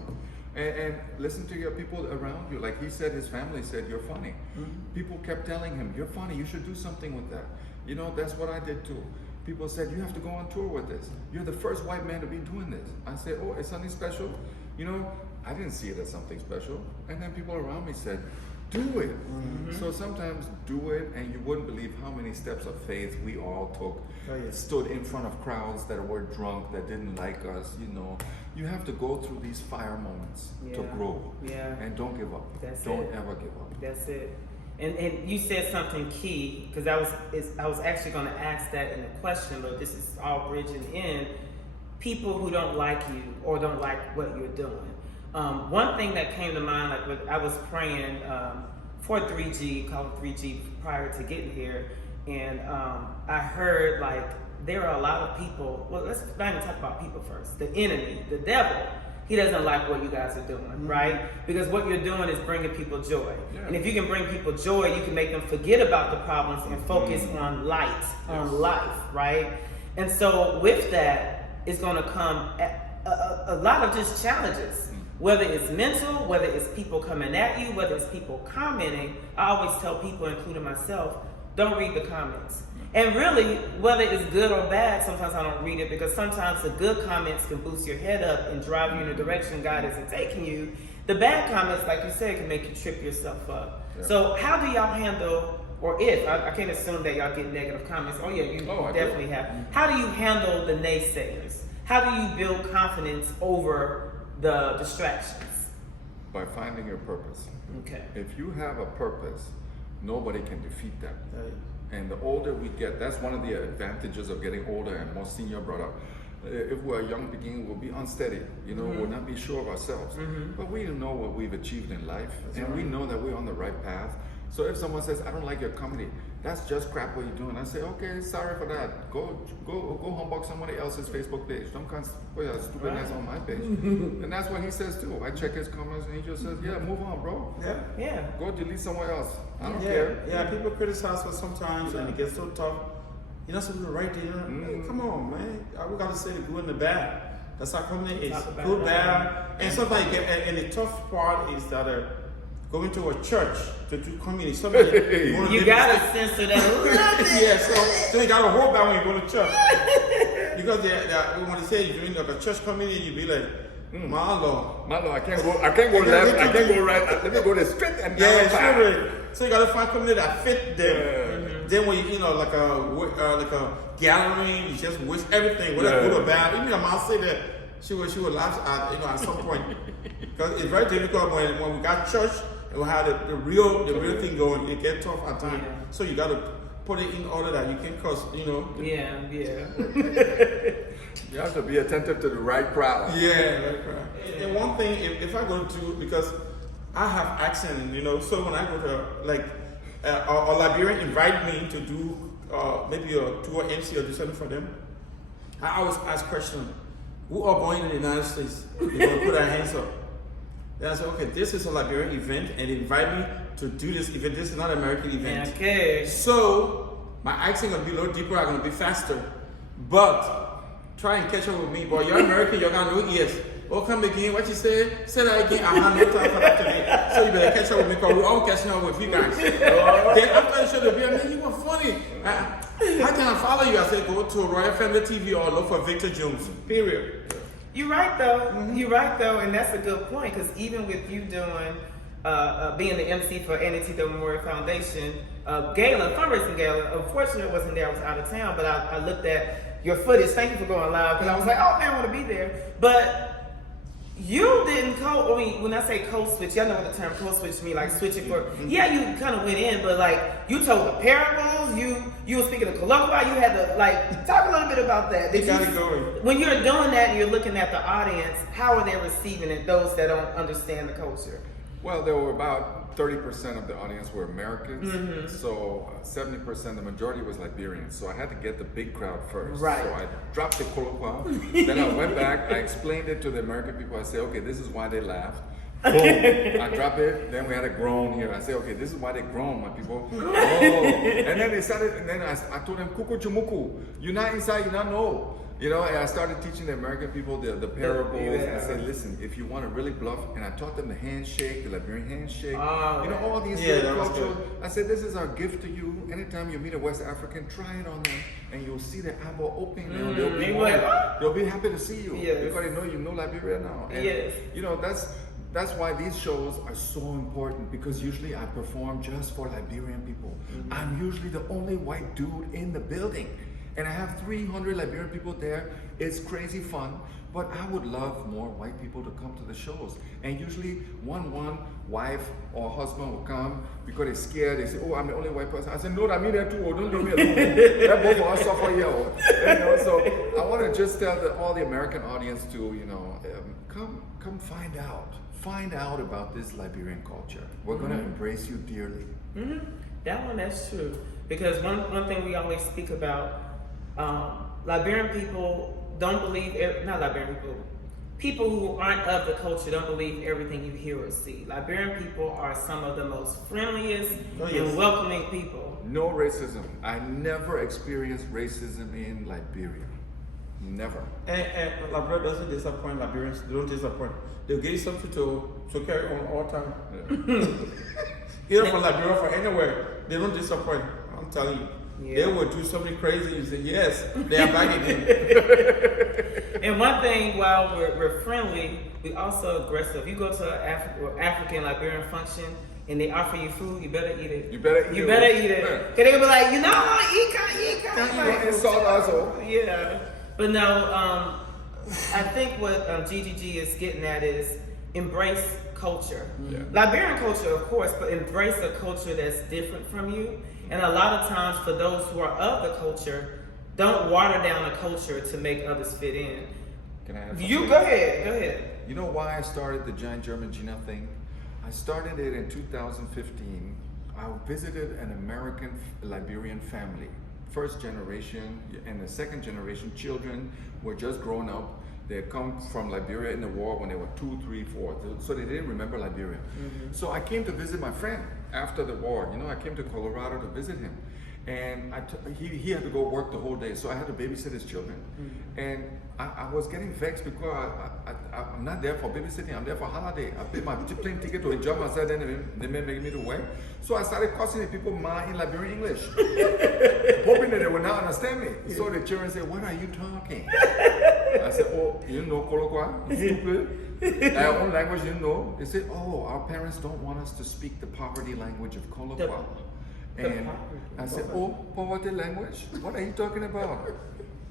And listen to your people around you. Like he said, his family said, you're funny. People kept telling him, you're funny, you should do something with that. You know, that's what I did too. People said, you have to go on tour with this. You're the first white man to be doing this. I said, oh, it's something special? You know, I didn't see it as something special. And then people around me said, do it. So sometimes do it, and you wouldn't believe how many steps of faith we all took. Oh, yes. Stood in front of crowds that were drunk, that didn't like us, you know. You have to go through these fire moments to Yeah. grow. Yeah. And don't give up. That's don't it. ever give up. That's it. And you said something key, because I was actually going to ask that in the question, but this is all bridging in. People who don't like you or don't like what you're doing. One thing that came to mind, like when I was praying for 3G, called 3G prior to getting here, and I heard like there are a lot of people. Well, let's not even talk about people first. The enemy, the devil. He doesn't like what you guys are doing, right? Because what you're doing is bringing people joy. Yeah. And if you can bring people joy, you can make them forget about the problems and focus on light, on life, right? And so with that is going to come a lot of just challenges, whether it's mental, whether it's people coming at you, whether it's people commenting. I always tell people, including myself, don't read the comments. And really, whether it's good or bad, sometimes I don't read it, because sometimes the good comments can boost your head up and drive you in the direction God isn't taking you. The bad comments, like you said, can make you trip yourself up. Yeah. So how do y'all handle, or if, I can't assume that y'all get negative comments. Oh yeah, you I definitely do. have. How do you handle the naysayers? How do you build confidence over the distractions? By finding your purpose. Okay. If you have a purpose, nobody can defeat that. Right. And the older we get, that's one of the advantages of getting older and more senior brother. If we're a young beginning, we'll be unsteady. You know, we'll not be sure of ourselves. But we know what we've achieved in life, and we know that we're on the right path. So if someone says, "I don't like your comedy," that's just crap what you're doing. I say, "Okay, sorry for that. Go humbug somebody else's Facebook page. Don't come put your stupidness on my page." And that's what he says too. I check his comments, and he just says, "Yeah, move on, bro. Yeah. Yeah. Go delete somewhere else. I don't Yeah, care." yeah. People criticize us sometimes, and it gets so tough. You're not supposed to write there. Hey, come on, man. We got to say the good and the bad. That's how comedy is. Talk about Good, it. bad, and sometimes you get. And the tough part is that going to a church to do comedy. Somebody You gotta censor that a little bit. yeah, so you gotta hold back when you go to church. Because when they say you're doing like a church comedy, you be like, my Lord. My Lord, I can't go left, I can't go right. Let me go this straight and down. Yeah, back. sure. So you gotta find comedy that fit them. Then when you know like a gathering, you just wish everything, whether good or bad. Even your mom say that she would laugh at at some point. Because it's very difficult when we got church and we had the real thing going. It gets tough at times. Yeah. So you got to put it in order that you can cause, Yeah. You have to be attentive to the right crowd. Yeah, right. And one thing, if I go to, because I have accent, so when I go to a Liberian invite me to do maybe a tour MC or do something for them, I always ask questions. Who are born in the United States? They're going to put their hands up. Then I said, okay, this is a Liberian event, and they invite me to do this event. This is not an American event. Okay. So my accent going to be a little deeper. I'm going to be faster. But try and catch up with me. Boy, you're American. You're going to know yes. Oh, come again. What you say? Say that again. I have no time for that today. So you better catch up with me because we're all catching up with you guys. Then after the show, they'll be like, man, you were funny. How can I follow you? I said, go to Royal Family TV or look for Victor Jones. Period. You're right though. You're right though, and that's a good point because even with you doing being the MC for NTW Memorial Foundation gala, fundraising gala, unfortunately I wasn't there. I was out of town, but I looked at your footage. Thank you for going live because I was like, oh man, I want to be there. But you didn't when I say code switch, y'all know what the term code switch means, like switching for. Yeah, you kind of went in, but like you told the parables, you were speaking of colloquial. You had to like talk a little bit about that. You got it going. When you're doing that and you're looking at the audience, how are they receiving it? Those that don't understand the culture. Well, there were about 30% of the audience were Americans, so 70%, the majority was Liberians. So I had to get the big crowd first. Right. So I dropped the colloquial, then I went back, I explained it to the American people. I said, okay, this is why they laughed. Boom, I drop it, then we had a groan here. I said, okay, this is why they groan, my people. Oh, and then they started, and then I told them, kuku chumuku, you're not inside, you not know. And I started teaching the American people the parables. Yeah. I said, listen, if you want to really bluff, and I taught them the handshake, the Liberian handshake, Oh, all these cultures. I said, this is our gift to you. Anytime you meet a West African, try it on them, and you'll see their eyeball open. They'll be happy to see you. Yes. Because they know Liberia now. And, Yes. that's why these shows are so important, because usually I perform just for Liberian people. I'm usually the only white dude in the building. And I have 300 Liberian people there. It's crazy fun, but I would love more white people to come to the shows. And usually one wife or husband will come because they're scared. They say, oh, I'm the only white person. I said, no, I'm in there too. Oh, don't leave me alone. Let both of us suffer here. So I want to just tell all the American audience to, come find out about this Liberian culture. We're going to embrace you dearly. That's true. Because one thing we always speak about, Liberian people don't believe, not Liberian people who aren't of the culture don't believe everything you hear or see. Liberian people are some of the most friendliest and welcoming people. No racism. I never experienced racism in Liberia. Never. And Liberia doesn't disappoint. Liberians don't disappoint. They'll give you something to carry on all time. Either from Liberia or anywhere, they don't disappoint. I'm telling you. Yeah. They will do something crazy. You say, yes, they are back again. And one thing, while we're friendly, we also aggressive. You go to an African Liberian function and they offer you food, you better eat it. You better eat it. Cause they gonna be like, eat. Insult us all. Yeah. But no, I think what GGG is getting at is embrace culture. Yeah. Liberian culture, of course, but embrace a culture that's different from you. And a lot of times for those who are of the culture, don't water down the culture to make others fit in. Can I have You go ahead. You know why I started the Giant German Gina thing? I started it in 2015. I visited an American Liberian family. First generation and the second generation children were just growing up. They had come from Liberia in the war when they were 2, 3, 4. So they didn't remember Liberia. So I came to visit my friend after the war. I came to Colorado to visit him. And he had to go work the whole day, so I had to babysit his children. And I was getting vexed because I'm not there for babysitting, I'm there for holiday. I paid my plane ticket to enjoy myself, then they may make me to work. So I started cussing the people in Liberian English, hoping that they would not understand me. So the children said, what are you talking? I said, oh, you know colloquial, stupid. Our own language, They said, oh, our parents don't want us to speak the poverty language of colloquial. And I said, oh, poverty language? What are you talking about?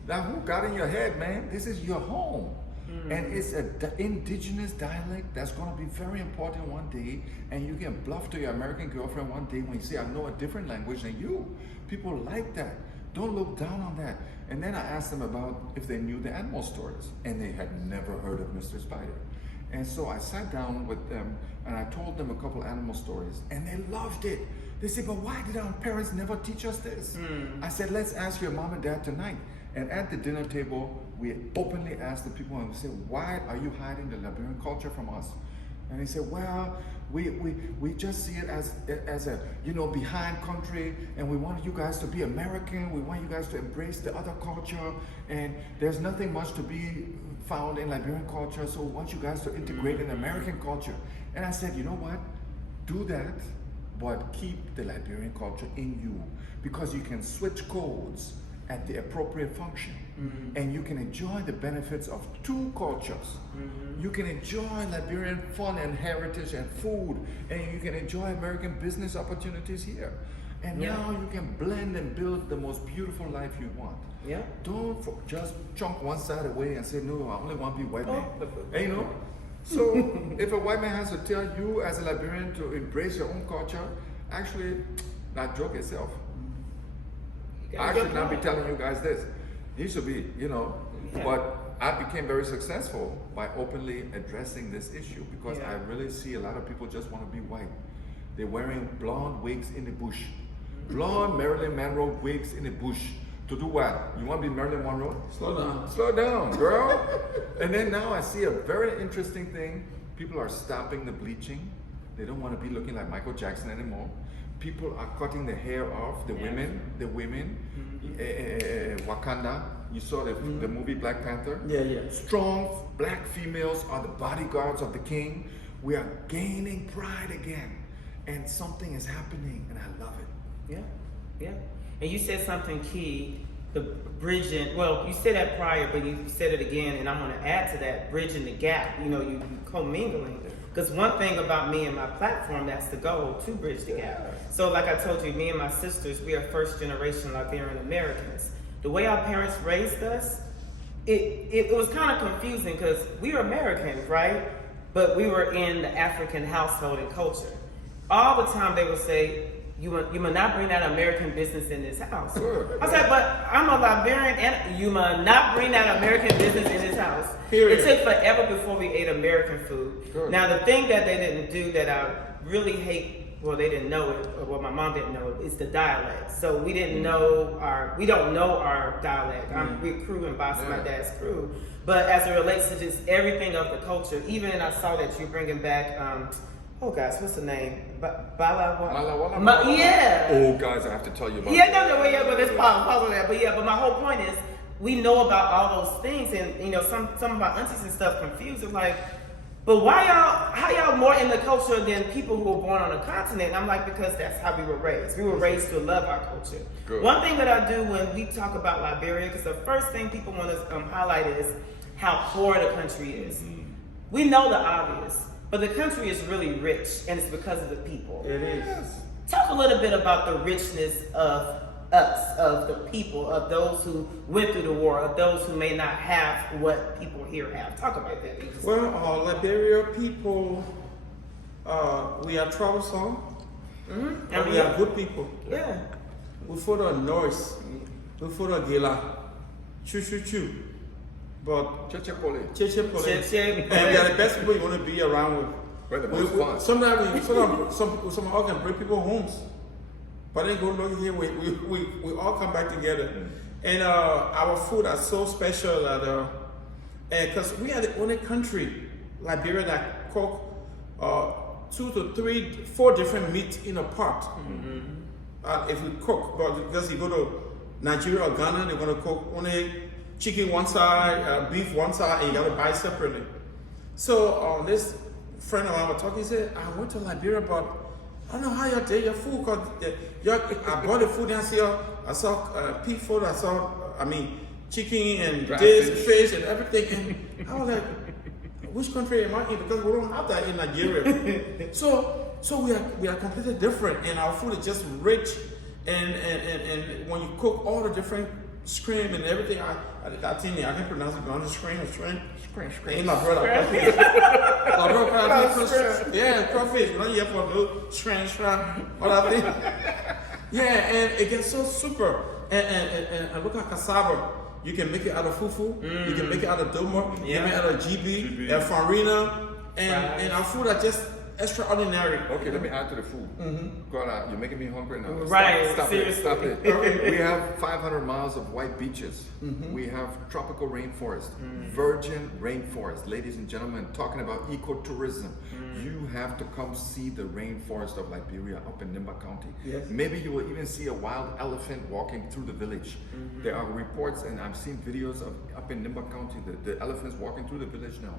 Now, who got in your head, man? This is your home. And it's an indigenous dialect that's going to be very important one day, and you can bluff to your American girlfriend one day when you say, I know a different language than you. People like that. Don't look down on that. And then I asked them about if they knew the animal stories, and they had never heard of Mr. Spider. And so I sat down with them and I told them a couple animal stories, and they loved it. They said, but why did our parents never teach us this? I said, let's ask your mom and dad tonight. And at the dinner table, we openly asked the people, and we said, why are you hiding the Liberian culture from us? And they said, well, we just see it as a, you know, behind country, and we want you guys to be American. We want you guys to embrace the other culture, and there's nothing much to be found in Liberian culture, so we want you guys to integrate in American culture. And I said, you know what? Do that, but keep the Liberian culture in you, because you can switch codes at the appropriate function, and you can enjoy the benefits of two cultures. You can enjoy Liberian fun and heritage and food, and you can enjoy American business opportunities here. And now you can blend and build the most beautiful life you want. Yeah. Don't just chunk one side away and say, no, I only want to be white man. And, you know? So if a white man has to tell you as a Liberian to embrace your own culture, actually, that joke itself. I should not be telling you guys this. He should be, you know. Yeah. But I became very successful by openly addressing this issue, because I really see a lot of people just want to be white. They're wearing blonde wigs in the bush. Blonde Marilyn Monroe wigs in the bush. To do what? You want to be Marilyn Monroe? Slow down. Slow down, girl. And then now I see a very interesting thing. People are stopping the bleaching. They don't want to be looking like Michael Jackson anymore. People are cutting the hair off, the women, Wakanda. You saw the movie Black Panther? Yeah. Strong black females are the bodyguards of the king. We are gaining pride again. And something is happening, and I love it. Yeah. And you said something key, the bridging, well, you said that prior, but you said it again, and I'm going to add to that, bridging the gap, you know, you commingling. Because one thing about me and my platform, that's the goal, to bridge the gap. So like I told you, me and my sisters, we are first generation Liberian Americans. The way our parents raised us, it was kind of confusing, because we were Americans, right? But we were in the African household and culture. All the time they would say, you must not bring that American business in this house. Sure. I said, but I'm a Liberian, and you must not bring that American business in this house. Period. It took forever before we ate American food. Sure. Now, the thing that they didn't do that I really hate, well, they didn't know it, or well, my mom didn't know it, is the dialect. So we didn't know we don't know our dialect. We're crew and boss, my dad's crew. But as it relates to just everything of the culture, even I saw that you're bringing back, oh gosh, what's the name? Yeah. Oh, guys, I have to tell you about But let's pause on that. But my whole point is, we know about all those things, and you know, some of my aunties and stuff confused. It's like, but how y'all more in the culture than people who were born on a continent? And I'm like, because that's how we were raised. We were raised to love our culture. Good. One thing that I do when we talk about Liberia, because the first thing people want to highlight is how poor the country is. We know the obvious. But the country is really rich, and it's because of the people. It is. Talk a little bit about the richness of us, of the people, of those who went through the war, of those who may not have what people here have. Talk about that. Well, Liberia people, we are troublesome, and we are good people. Yeah. We follow noise, we follow gila, choo. But Cheche Pole. and they are the best people you want to be around with. We're the most fun. Sometimes some all can break people's homes, but then go look here. We all come back together, and our food are so special that because we are the only country, Liberia, that cook 2 to 3, 4 different meats in a pot. If we cook, but because you go to Nigeria or Ghana, they're gonna cook only chicken one side, beef one side, and you gotta buy separately. So this friend of mine was talking, he said, I went to Liberia, but I don't know how y'all did your food, cause I bought the food and I saw pig food, chicken and this, fish and everything, and I was like, which country am I in? Because we don't have that in Nigeria. so we are completely different, and our food is just rich, and when you cook all the different scream and everything. I think I can pronounce it. Going to scream. Scream. My brother. My brother. Yeah, crawfish. You know, you have to do scream. All that thing. Yeah, and it gets so super. And look at cassava. You can make it out of fufu. You can make it out of domo. You can make it out of GB and farina. And our food are just extraordinary. Okay, let me add to the food. God, you're making me hungry now. Right, Stop seriously. it. We have 500 miles of white beaches. We have tropical rainforest, virgin rainforest. Ladies and gentlemen, talking about ecotourism. You have to come see the rainforest of Liberia up in Nimba County. Yes. Maybe you will even see a wild elephant walking through the village. There are reports, and I've seen videos of up in Nimba County, the elephants walking through the village now.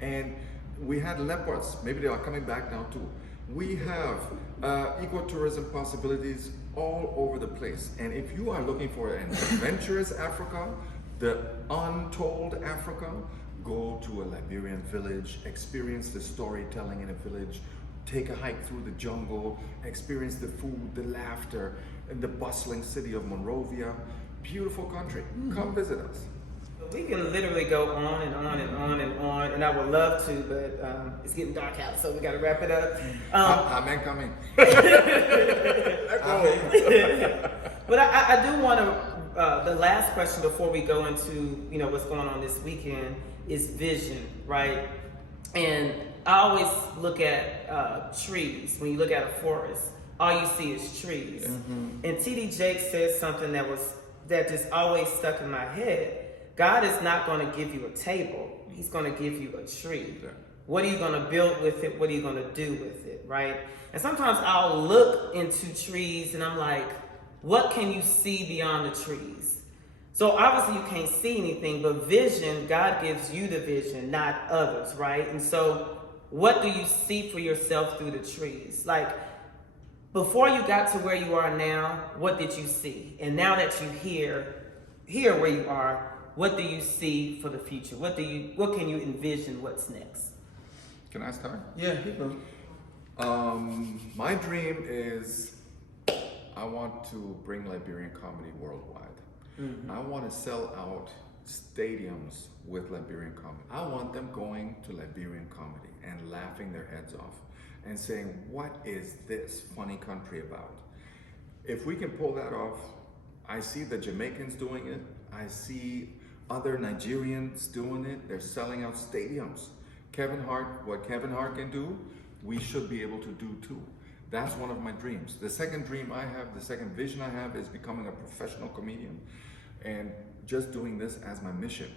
And we had leopards. Maybe they are coming back now too. We have ecotourism possibilities all over the place. And if you are looking for an adventurous Africa, the untold Africa, go to a Liberian village, experience the storytelling in a village, take a hike through the jungle, experience the food, the laughter, in the bustling city of Monrovia. Beautiful country. Come visit us. We can literally go on and on and on and on, and I would love to, but it's getting dark out, so we got to wrap it up. Amen coming. But I do want to, the last question before we go into, what's going on this weekend is vision, right? And I always look at trees. When you look at a forest, all you see is trees. And TD Jakes said something that just always stuck in my head. God is not going to give you a table. He's going to give you a tree. Yeah. What are you going to build with it? What are you going to do with it, right? And sometimes I'll look into trees and I'm like, what can you see beyond the trees? So obviously you can't see anything, but vision, God gives you the vision, not others, right? And so what do you see for yourself through the trees? Like, before you got to where you are now, what did you see? And now that you here where you are, what do you see for the future? What can you envision what's next? Can I start? Yeah, you go. My dream is I want to bring Liberian comedy worldwide. I want to sell out stadiums with Liberian comedy. I want them going to Liberian comedy and laughing their heads off and saying, what is this funny country about? If we can pull that off, I see the Jamaicans doing it. I see other Nigerians doing it. They're selling out stadiums. What Kevin Hart can do, we should be able to do too. That's one of my dreams. The second dream I have, the second vision I have is becoming a professional comedian and just doing this as my mission,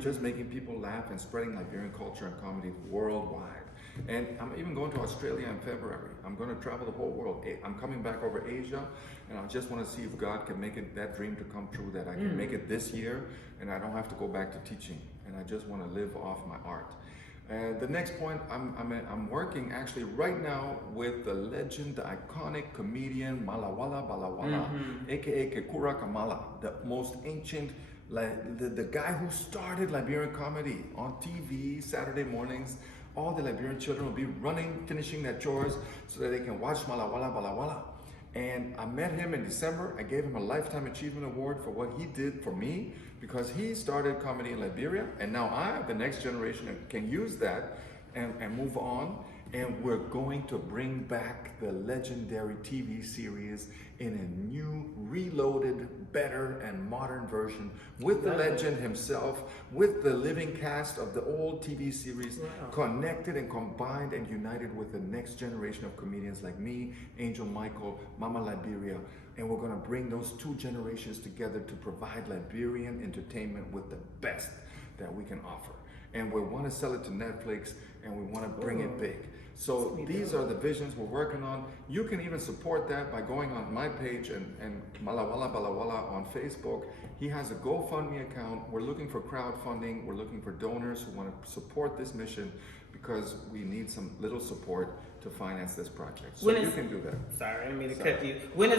just making people laugh and spreading Liberian culture and comedy worldwide. And I'm even going to Australia in February. I'm going to travel the whole world. I'm coming back over Asia, and I just want to see if God can make it that dream to come true, that I can make it this year, and I don't have to go back to teaching. And I just want to live off my art. The next point, I'm working actually right now with the legend, the iconic comedian Malawala Balawala, aka Kekura Kamala, the most ancient, the guy who started Liberian comedy on TV Saturday mornings. All the Liberian children will be running, finishing their chores so that they can watch Malawala Balawala. And I met him in December. I gave him a Lifetime Achievement Award for what he did for me because he started comedy in Liberia. And now I, the next generation, can use that and move on. And we're going to bring back the legendary TV series in a new, reloaded, better, and modern version with the legend himself, with the living cast of the old TV series, connected and combined and united with the next generation of comedians like me, Angel Michael, Mama Liberia. And we're going to bring those two generations together to provide Liberian entertainment with the best that we can offer. And we want to sell it to Netflix, and we want to bring it big. So these are the visions we're working on. You can even support that by going on my page and Malawala Balawala on Facebook. He has a GoFundMe account. We're looking for crowdfunding. We're looking for donors who want to support this mission because we need some little support to finance this project. So you can do that. Sorry, I didn't mean to cut you. When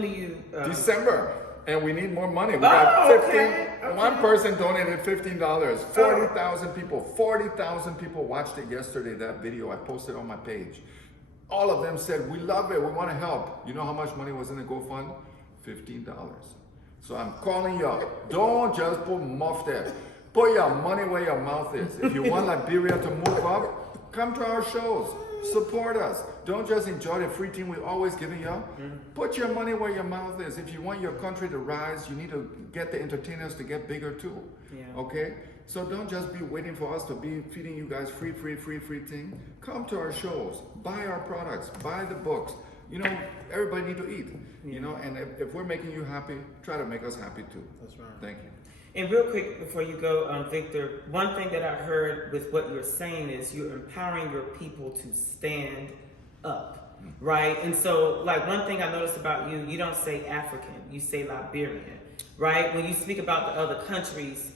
do you? December. And we need more money. We got 15. One person donated $15. 40,000 people. 40,000 people watched it yesterday, that video I posted on my page. All of them said, we love it, we want to help. You know how much money was in the GoFund? $15. So I'm calling y'all. Don't just put muff there. Put your money where your mouth is. If you want Liberia to move up, come to our shows. Support us. Don't just enjoy the free thing we're always giving y'all. Put your money where your mouth is. If you want your country to rise, you need to get the entertainers to get bigger too. Yeah. Okay? So don't just be waiting for us to be feeding you guys free thing. Come to our shows. Buy our products. Buy the books. You know, everybody need to eat. You know, and if we're making you happy, try to make us happy too. That's right. Thank you. And real quick before you go, Victor, one thing that I heard with what you're saying is you're empowering your people to stand up, right? And so, like, one thing I noticed about you, you don't say African, you say Liberian, right? When you speak about the other countries,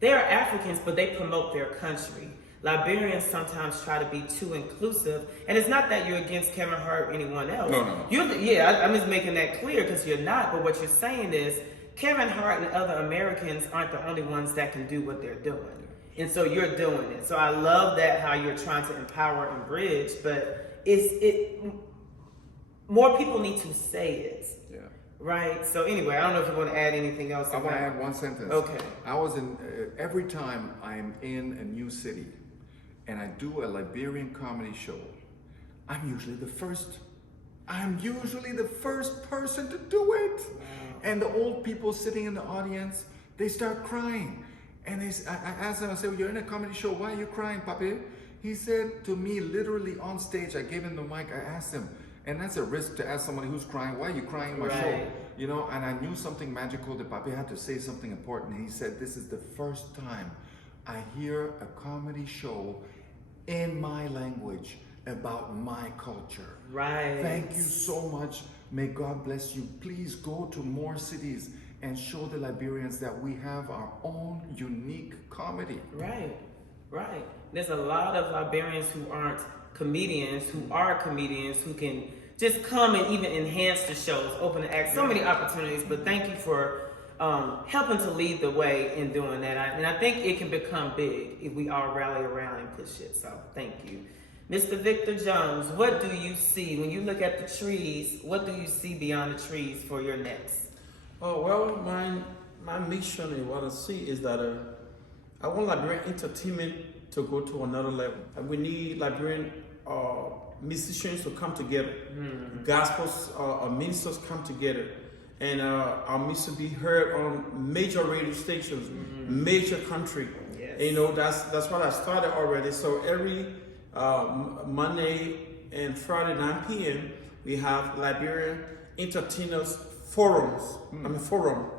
they are Africans, but they promote their country. Liberians sometimes try to be too inclusive, and it's not that you're against Kevin Hart or anyone else. No. I'm just making that clear because you're not, but what you're saying is Kevin Hart and other Americans aren't the only ones that can do what they're doing. And so you're doing it. So I love that how you're trying to empower and bridge, but more people need to say it. Yeah. Right? So anyway, I don't know if you want to add anything else. I want to add one sentence. Okay. I was in, every time I'm in a new city and I do a Liberian comedy show, I'm usually the first person to do it. Wow. And the old people sitting in the audience, they start crying. And I asked them, I said, well, you're in a comedy show, why are you crying, Papi? He said to me, literally on stage, I gave him the mic, I asked him, and that's a risk to ask somebody who's crying, why are you crying in my show? You know, and I knew something magical that Papi had to say something important. He said, this is the first time I hear a comedy show in my language about my culture. Right. Thank you so much. May God bless you. Please go to more cities and show the Liberians that we have our own unique comedy. Right. There's a lot of Liberians who aren't comedians, who are comedians, who can just come and even enhance the shows, open the act, so many opportunities. But thank you for helping to lead the way in doing that. And I think it can become big if we all rally around and push it. So thank you. Mr. Victor Jones, what do you see when you look at the trees? What do you see beyond the trees for your next? Oh, well, my mission and what I see is that I want Liberian entertainment to go to another level. We need Liberian musicians to come together. Gospels, ministers come together. And our music be heard on major radio stations, major country. Yes. And, you know, that's what I started already. So every Monday and Friday 9 p.m. we have Liberian entertainers forums. Forum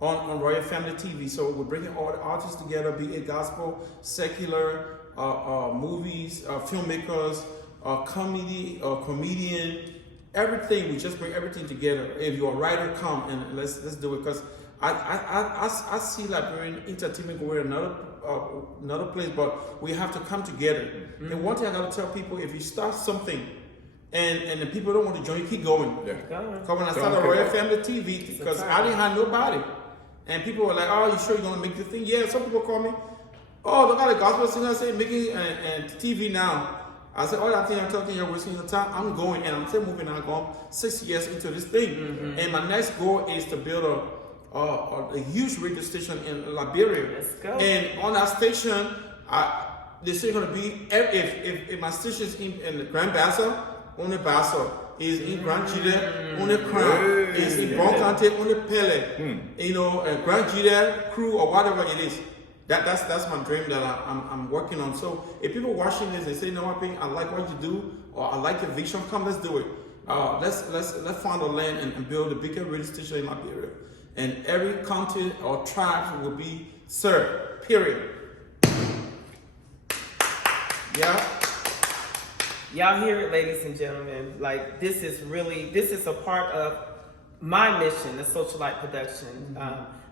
on Royal Family TV. So we're bringing all the artists together, be it gospel, secular, movies, filmmakers, comedian, everything. We just bring everything together. If you're a writer, come and let's do it, because I see Liberian entertainment going another place, but we have to come together. And one thing I gotta tell people: if you start something and the people don't want to join you, keep going. Because when I started Royal Family TV, because I didn't have nobody, and people were like, "Oh, you sure you're gonna make the thing?" Yeah. Some people call me, "Oh, look at the gospel singer say making and TV now." I said, "Oh, that thing I'm talking, you're wasting your time." I'm going, and I'm still moving. I'm going 6 years into this thing, and my next goal is to build a huge radio station in Liberia. Let's go. And on that station, they're still gonna be if my station is in the Grand Bassa, on the Bassa, is in Grand Gita, on the Crown, is in Bon County, on the Pele, you know, Grand Gita crew or whatever it is. That's my dream that I'm working on. So if people watching this, they say, "No, I like what you do," or "I like your vision," come, let's do it. Let's find a land and build a bigger radio station in Liberia, and every county or tribe will be served. Period. Yeah. Y'all hear it, ladies and gentlemen. Like, this is a part of my mission, the Socialite Production,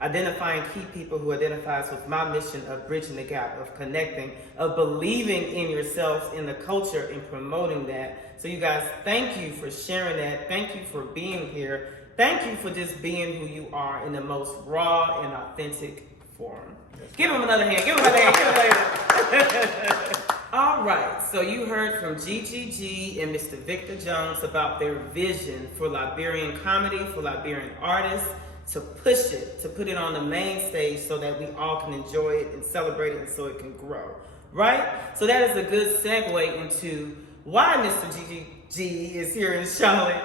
identifying key people who identifies with my mission of bridging the gap, of connecting, of believing in yourselves, in the culture, and promoting that. So you guys, thank you for sharing that. Thank you for being here. Thank you for just being who you are in the most raw and authentic form. Give him another hand. Give him another hand. All right, so you heard from GGG and Mr. Victor Jones about their vision for Liberian comedy, for Liberian artists. to push it, to put it on the main stage so that we all can enjoy it and celebrate it and so it can grow, right? So that is a good segue into why Mr. GGG is here in Charlotte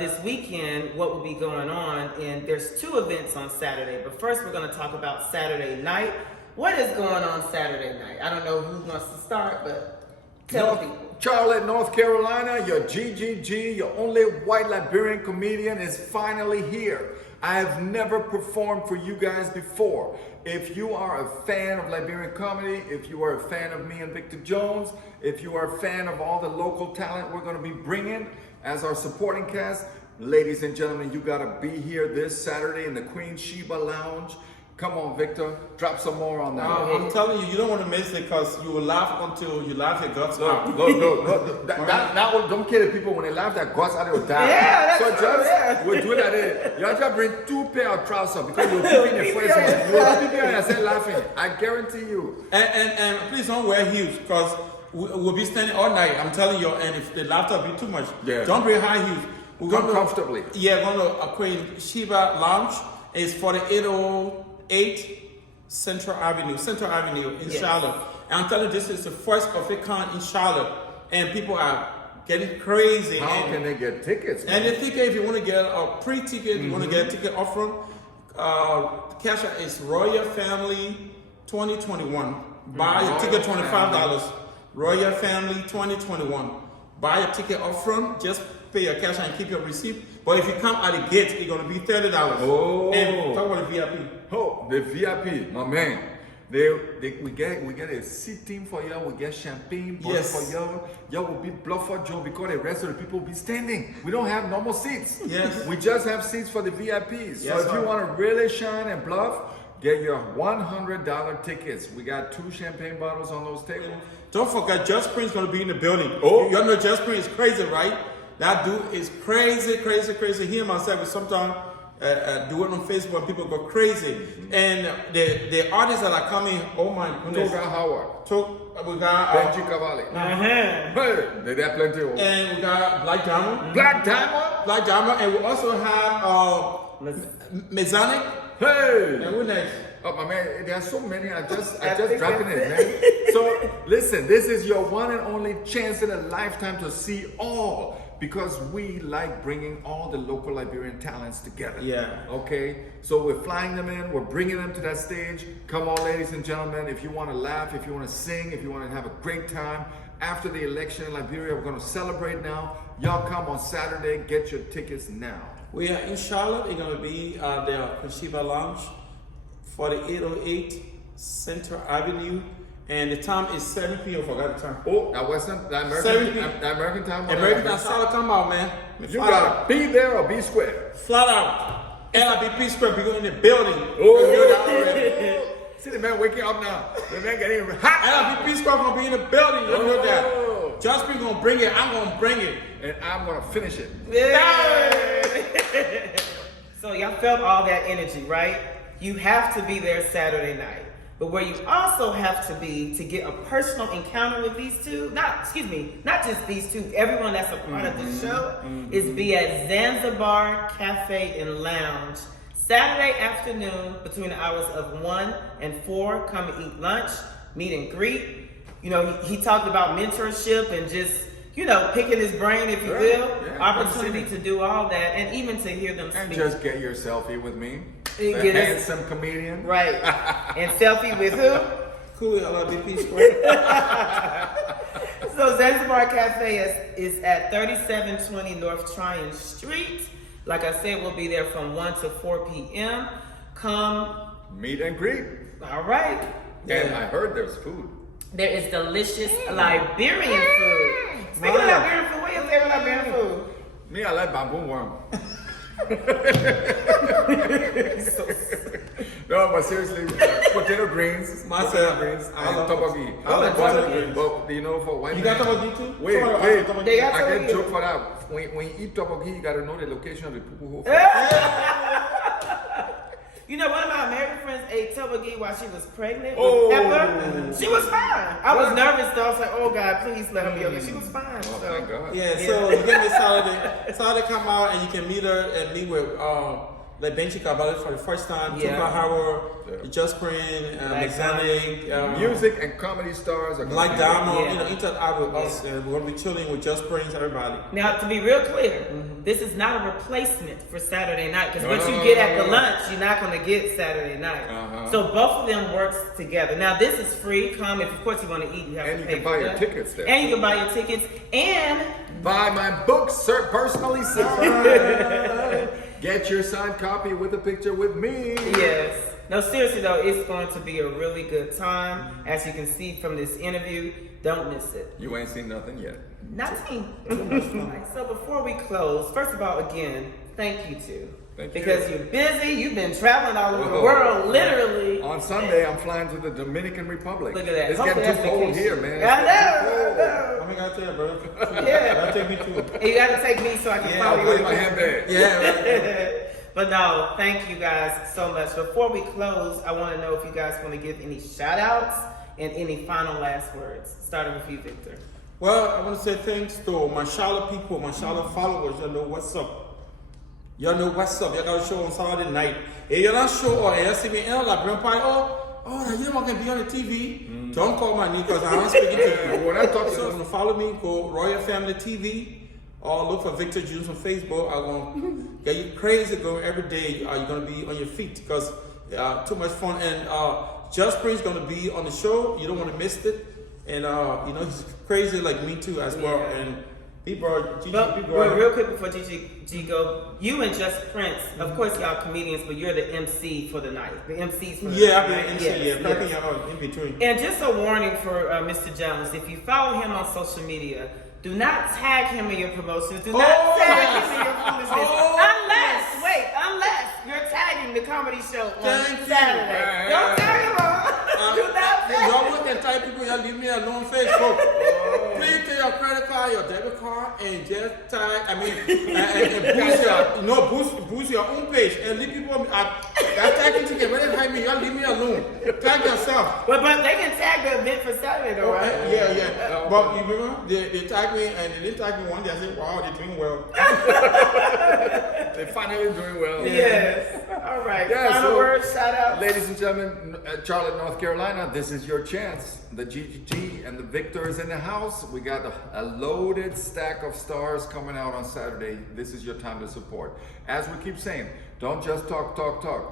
this weekend, what will be going on. And there's 2 events on Saturday, but first we're going to talk about Saturday night. What is going on Saturday night? I don't know who wants to start, but tell people. Charlotte, North Carolina, your GGG, your only white Liberian comedian is finally here. I have never performed for you guys before. If you are a fan of Liberian comedy, if you are a fan of me and Victor Jones, if you are a fan of all the local talent we're going to be bringing as our supporting cast, ladies and gentlemen, you got to be here this Saturday in the Queen Sheba Lounge. Come on, Victor, drop some more on that. I'm telling you, you don't want to miss it because you will laugh until you laugh your guts out. No. Don't kill the people when they laugh their guts out, they'll die. Yeah, that's so true, just, yeah. we'll do that in. You just bring 2 pair of trousers because you'll keep in the first one. You'll keep in yourself laughing. I guarantee you. And please don't wear heels because we'll be standing all night. I'm telling you, and if the laughter be too much, don't bring high heels. We're Come comfortably. Yeah, we're going to Queen Sheba Lounge. It's 4808 Central Avenue in Charlotte. And I'm telling you, this is the first of its kind in Charlotte. And people are getting crazy. How can they get tickets? And the ticket, if you want to get a pre-ticket, you want to get a ticket upfront, cash out is Royal Family 2021. Buy your ticket $25. Royal Family 2021. Buy a ticket upfront, just pay your cash and keep your receipt. But if you come at the gate, it's gonna be $30. Oh. And talk about the VIP. Oh, the VIP, my man. We get a seating for y'all. We get champagne bottles for y'all. Y'all will be bluff for Joe because the rest of the people will be standing. We don't have normal seats. Yes. We just have seats for the VIPs. So Yes, if you want to really shine and bluff, get your $100 tickets. We got 2 champagne bottles on those tables. Don't forget, Just Spring's gonna be in the building. Oh. You all know Just Spring is crazy, right? That dude is crazy. He and myself will sometimes do it on Facebook and people go crazy. And the artists that are coming, oh my goodness. Toga Howard. We got Benji Cavalli. Hey, they got plenty of. and we got Black Diamond. Black Diamond. And we also have Masonic. Hey. And who next? Oh my man, there are so many. I just dropping it, man. So listen, this is your one and only chance in a lifetime to see all, because we like bringing all the local Liberian talents together. Yeah. Okay. So we're flying them in. We're bringing them to that stage. Come on, ladies and gentlemen. If you want to laugh, if you want to sing, if you want to have a great time after the election in Liberia, we're going to celebrate now. Y'all come on Saturday. Get your tickets now. We are in Charlotte. It's going to be the Sheba Lounge, 4808 Central Avenue. And the time is 7 p.m. Forgot the time. Oh, that wasn't the American time. American time. Solid come out, man. You gotta be there or be square. Flat out. LIBP Square be in the building. Oh. See the man waking up now. The man getting hot. LIBP Square gonna be in the building. You know that. Just be gonna bring it. I'm gonna bring it. And I'm gonna finish it. Yeah. So y'all felt all that energy, right? You have to be there Saturday night. But where you also have to be to get a personal encounter with these two, not just these two, everyone that's a part of the show, is be at Zanzibar Cafe and Lounge Saturday afternoon between the hours of 1 and 4. Come and eat lunch, meet and greet. You know, he talked about mentorship and just, you know, picking his brain, if you will. Yeah, opportunity to do all that and even to hear them speak. And just get your selfie with me. Get the handsome comedian. Right. And selfie with who? Cool, LIBP Square. So Zanzibar Cafe is at 3720 North Tryon Street. Like I said, we'll be there from 1 to 4 p.m. Come. Meet and greet. All right. And I heard there's food. There is delicious Liberian food. Speaking of Liberian food, what is your favorite Liberian food? Me, I like bamboo worm. No, but seriously, potato greens, and tteokbokki. I like potato greens. But you know, for white You men, got tteokbokki too? Wait, They got I get tteokbokki. joke for that. When you eat tteokbokki, you gotta know the location of the poo poo. You know, one of my American friends ate tteokbokki while she was pregnant Oh. with Pepper. She was fine. I was nervous though. I was like, oh God, please let her be okay. She was fine. Oh So. my God. Yeah, so you get me Saturday come out and you can meet her and meet with Benji Caballo for the first time, Yeah. Tuka Howard, Yeah. Just Green, Black Mexanic, Music and comedy stars are gonna Black be Diamond, Yeah. you know, interact with us, and we're gonna be chilling with Just Prince, everybody. Now, to be real clear, this is not a replacement for Saturday night, because No, what no, you no, get no, at no, the no. lunch, you're not going to get Saturday night. Uh-huh. So both of them works together. Now, this is free. Come, if of course you want to eat, you have And to you pay can for buy your that. tickets there. And you can buy your tickets. And Buy my books, sir, personally signed. Get your signed copy with a picture with me. yes. No, seriously though, it's going to be a really good time. As you can see from this interview, don't miss it. You ain't seen nothing yet. Nothing. Right, so before we close, first of all, again, thank you too. Thank you. Because you're busy, you've been traveling all over the Oh. world, literally. On Sunday, I'm flying to the Dominican Republic. Look at that. It's Hopefully getting too that's cold vacation. here, man. It's I getting know, too I cold. know. I mean, I tell you, bro. Yeah. Gotta take me too. And you gotta take me so I can Yeah, follow I'll you. put in my handbag. Yeah, right. But no, thank you guys so much. Before we close, I want to know if you guys want to give any shout outs and any final last words. Starting with you, Victor. Well, I want to say thanks to my Charlotte people, my Charlotte followers. Y'all know what's up. Y'all know what's up. Y'all got a show on Saturday night. Hey, y'all not show or y'all see me in like Grandpa. Oh, you don't gonna be on the TV. Don't call my name because I'm speaking to you. When I talk to So, follow me, go Royal Family TV. Or look for Victor Juice on Facebook. I'm gonna get you crazy going every day. You're gonna be on your feet because too much fun. And Just Prince gonna be on the show. You don't want to miss it. And you know he's crazy like me too as well. Yeah. And But real quick before GGG go, you and Just Prince, of course y'all comedians, but you're the MC for the night. The MCs for the yeah, night. I've been right? MC, Yes, yeah, yes. yes. In between. And just a warning for Mr. Jones, if you follow him on social media, do not tag him in your promotions. Do not tag him in your foolishness. Unless you're tagging the comedy show on Thank you. Saturday. Don't tag him on. Do not tag Y'all want that type of people, y'all leave me alone on Facebook. Please take your credit card, your debit card, and just tag, and boost your own page. And leave people, I'm tagging ticket, when they tag me, y'all leave me alone. Tag yourself. But they can tag the event for Saturday though, right? Yeah. But you remember, they tagged me, and they didn't tag me one day. I said, wow, they're doing well. They're finally doing well. Yes. All right. Yeah, Final so, words, shout out. Ladies and gentlemen, Charlotte, North Carolina, this is your chance. The GGG and the Victor is in the house. We got a loaded stack of stars coming out on Saturday. This is your time to support. As we keep saying, don't just talk,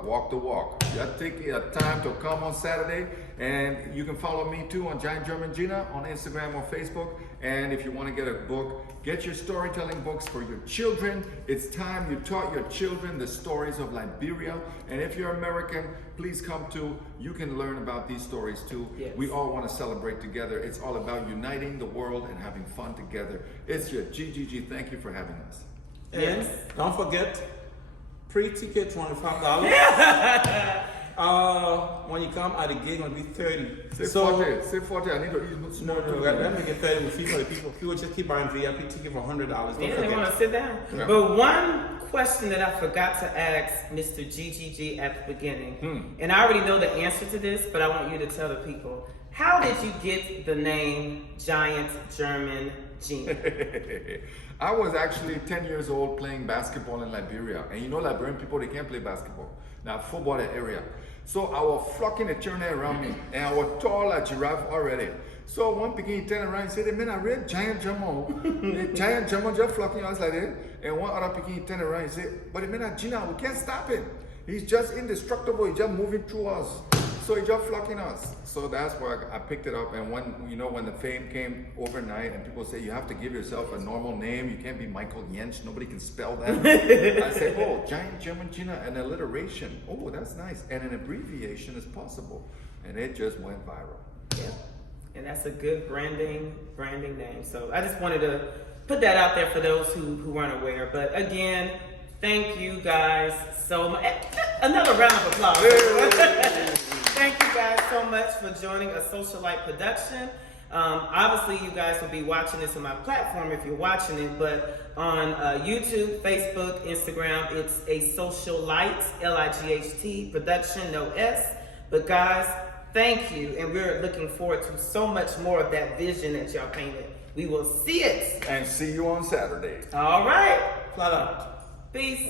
walk the walk. You have to take a time to come on Saturday, and you can follow me too on Giant German Gina on Instagram or Facebook. And if you want to get a book, get your storytelling books for your children. It's time you taught your children the stories of Liberia. And if you're American, please come too. You can learn about these stories too. Yes. We all want to celebrate together. It's all about uniting the world and having fun together. It's your GGG. Thank you for having us. And don't forget, pre-ticket $25. When you come at the gig, it's gonna be 30. Say 40. I need to eat small too. Let me get 30 with fee for the people. People just keep buying VIP ticket for $100. Don't Yeah, they want to forget. sit down. Yeah. But one question that I forgot to ask Mr. GGG at the beginning, and I already know the answer to this, but I want you to tell the people. How did you get the name Giant German Gina? I was actually 10 years old playing basketball in Liberia. And you know Liberian people, they can't play basketball. Now, football that area. So I was flocking the children around me. And I was tall like giraffe already. So one picking turn around and said, man, I read Giant German. Giant German just flocking us like that. And one other picking turn around and said, but the man, Gina, we can't stop him. He's just indestructible. He's just moving through us. So he's just flocking us. So that's why I picked it up. And when the fame came overnight and people say you have to give yourself a normal name, you can't be Michael Jensch, nobody can spell that. I said, oh, Giant German Gina, an alliteration. Oh, that's nice. And an abbreviation is possible. And it just went viral. Yeah. And that's a good branding name. So I just wanted to put that out there for those who aren't aware. But again, thank you guys so much. Another round of applause. Thank you guys so much for joining a Socialite production. Obviously, you guys will be watching this on my platform if you're watching it, but on YouTube, Facebook, Instagram, it's a Socialite, L-I-G-H-T production, no S. But guys, thank you, and we're looking forward to so much more of that vision that y'all painted. We will see it. And see you on Saturday. All right. Flat out. Peace.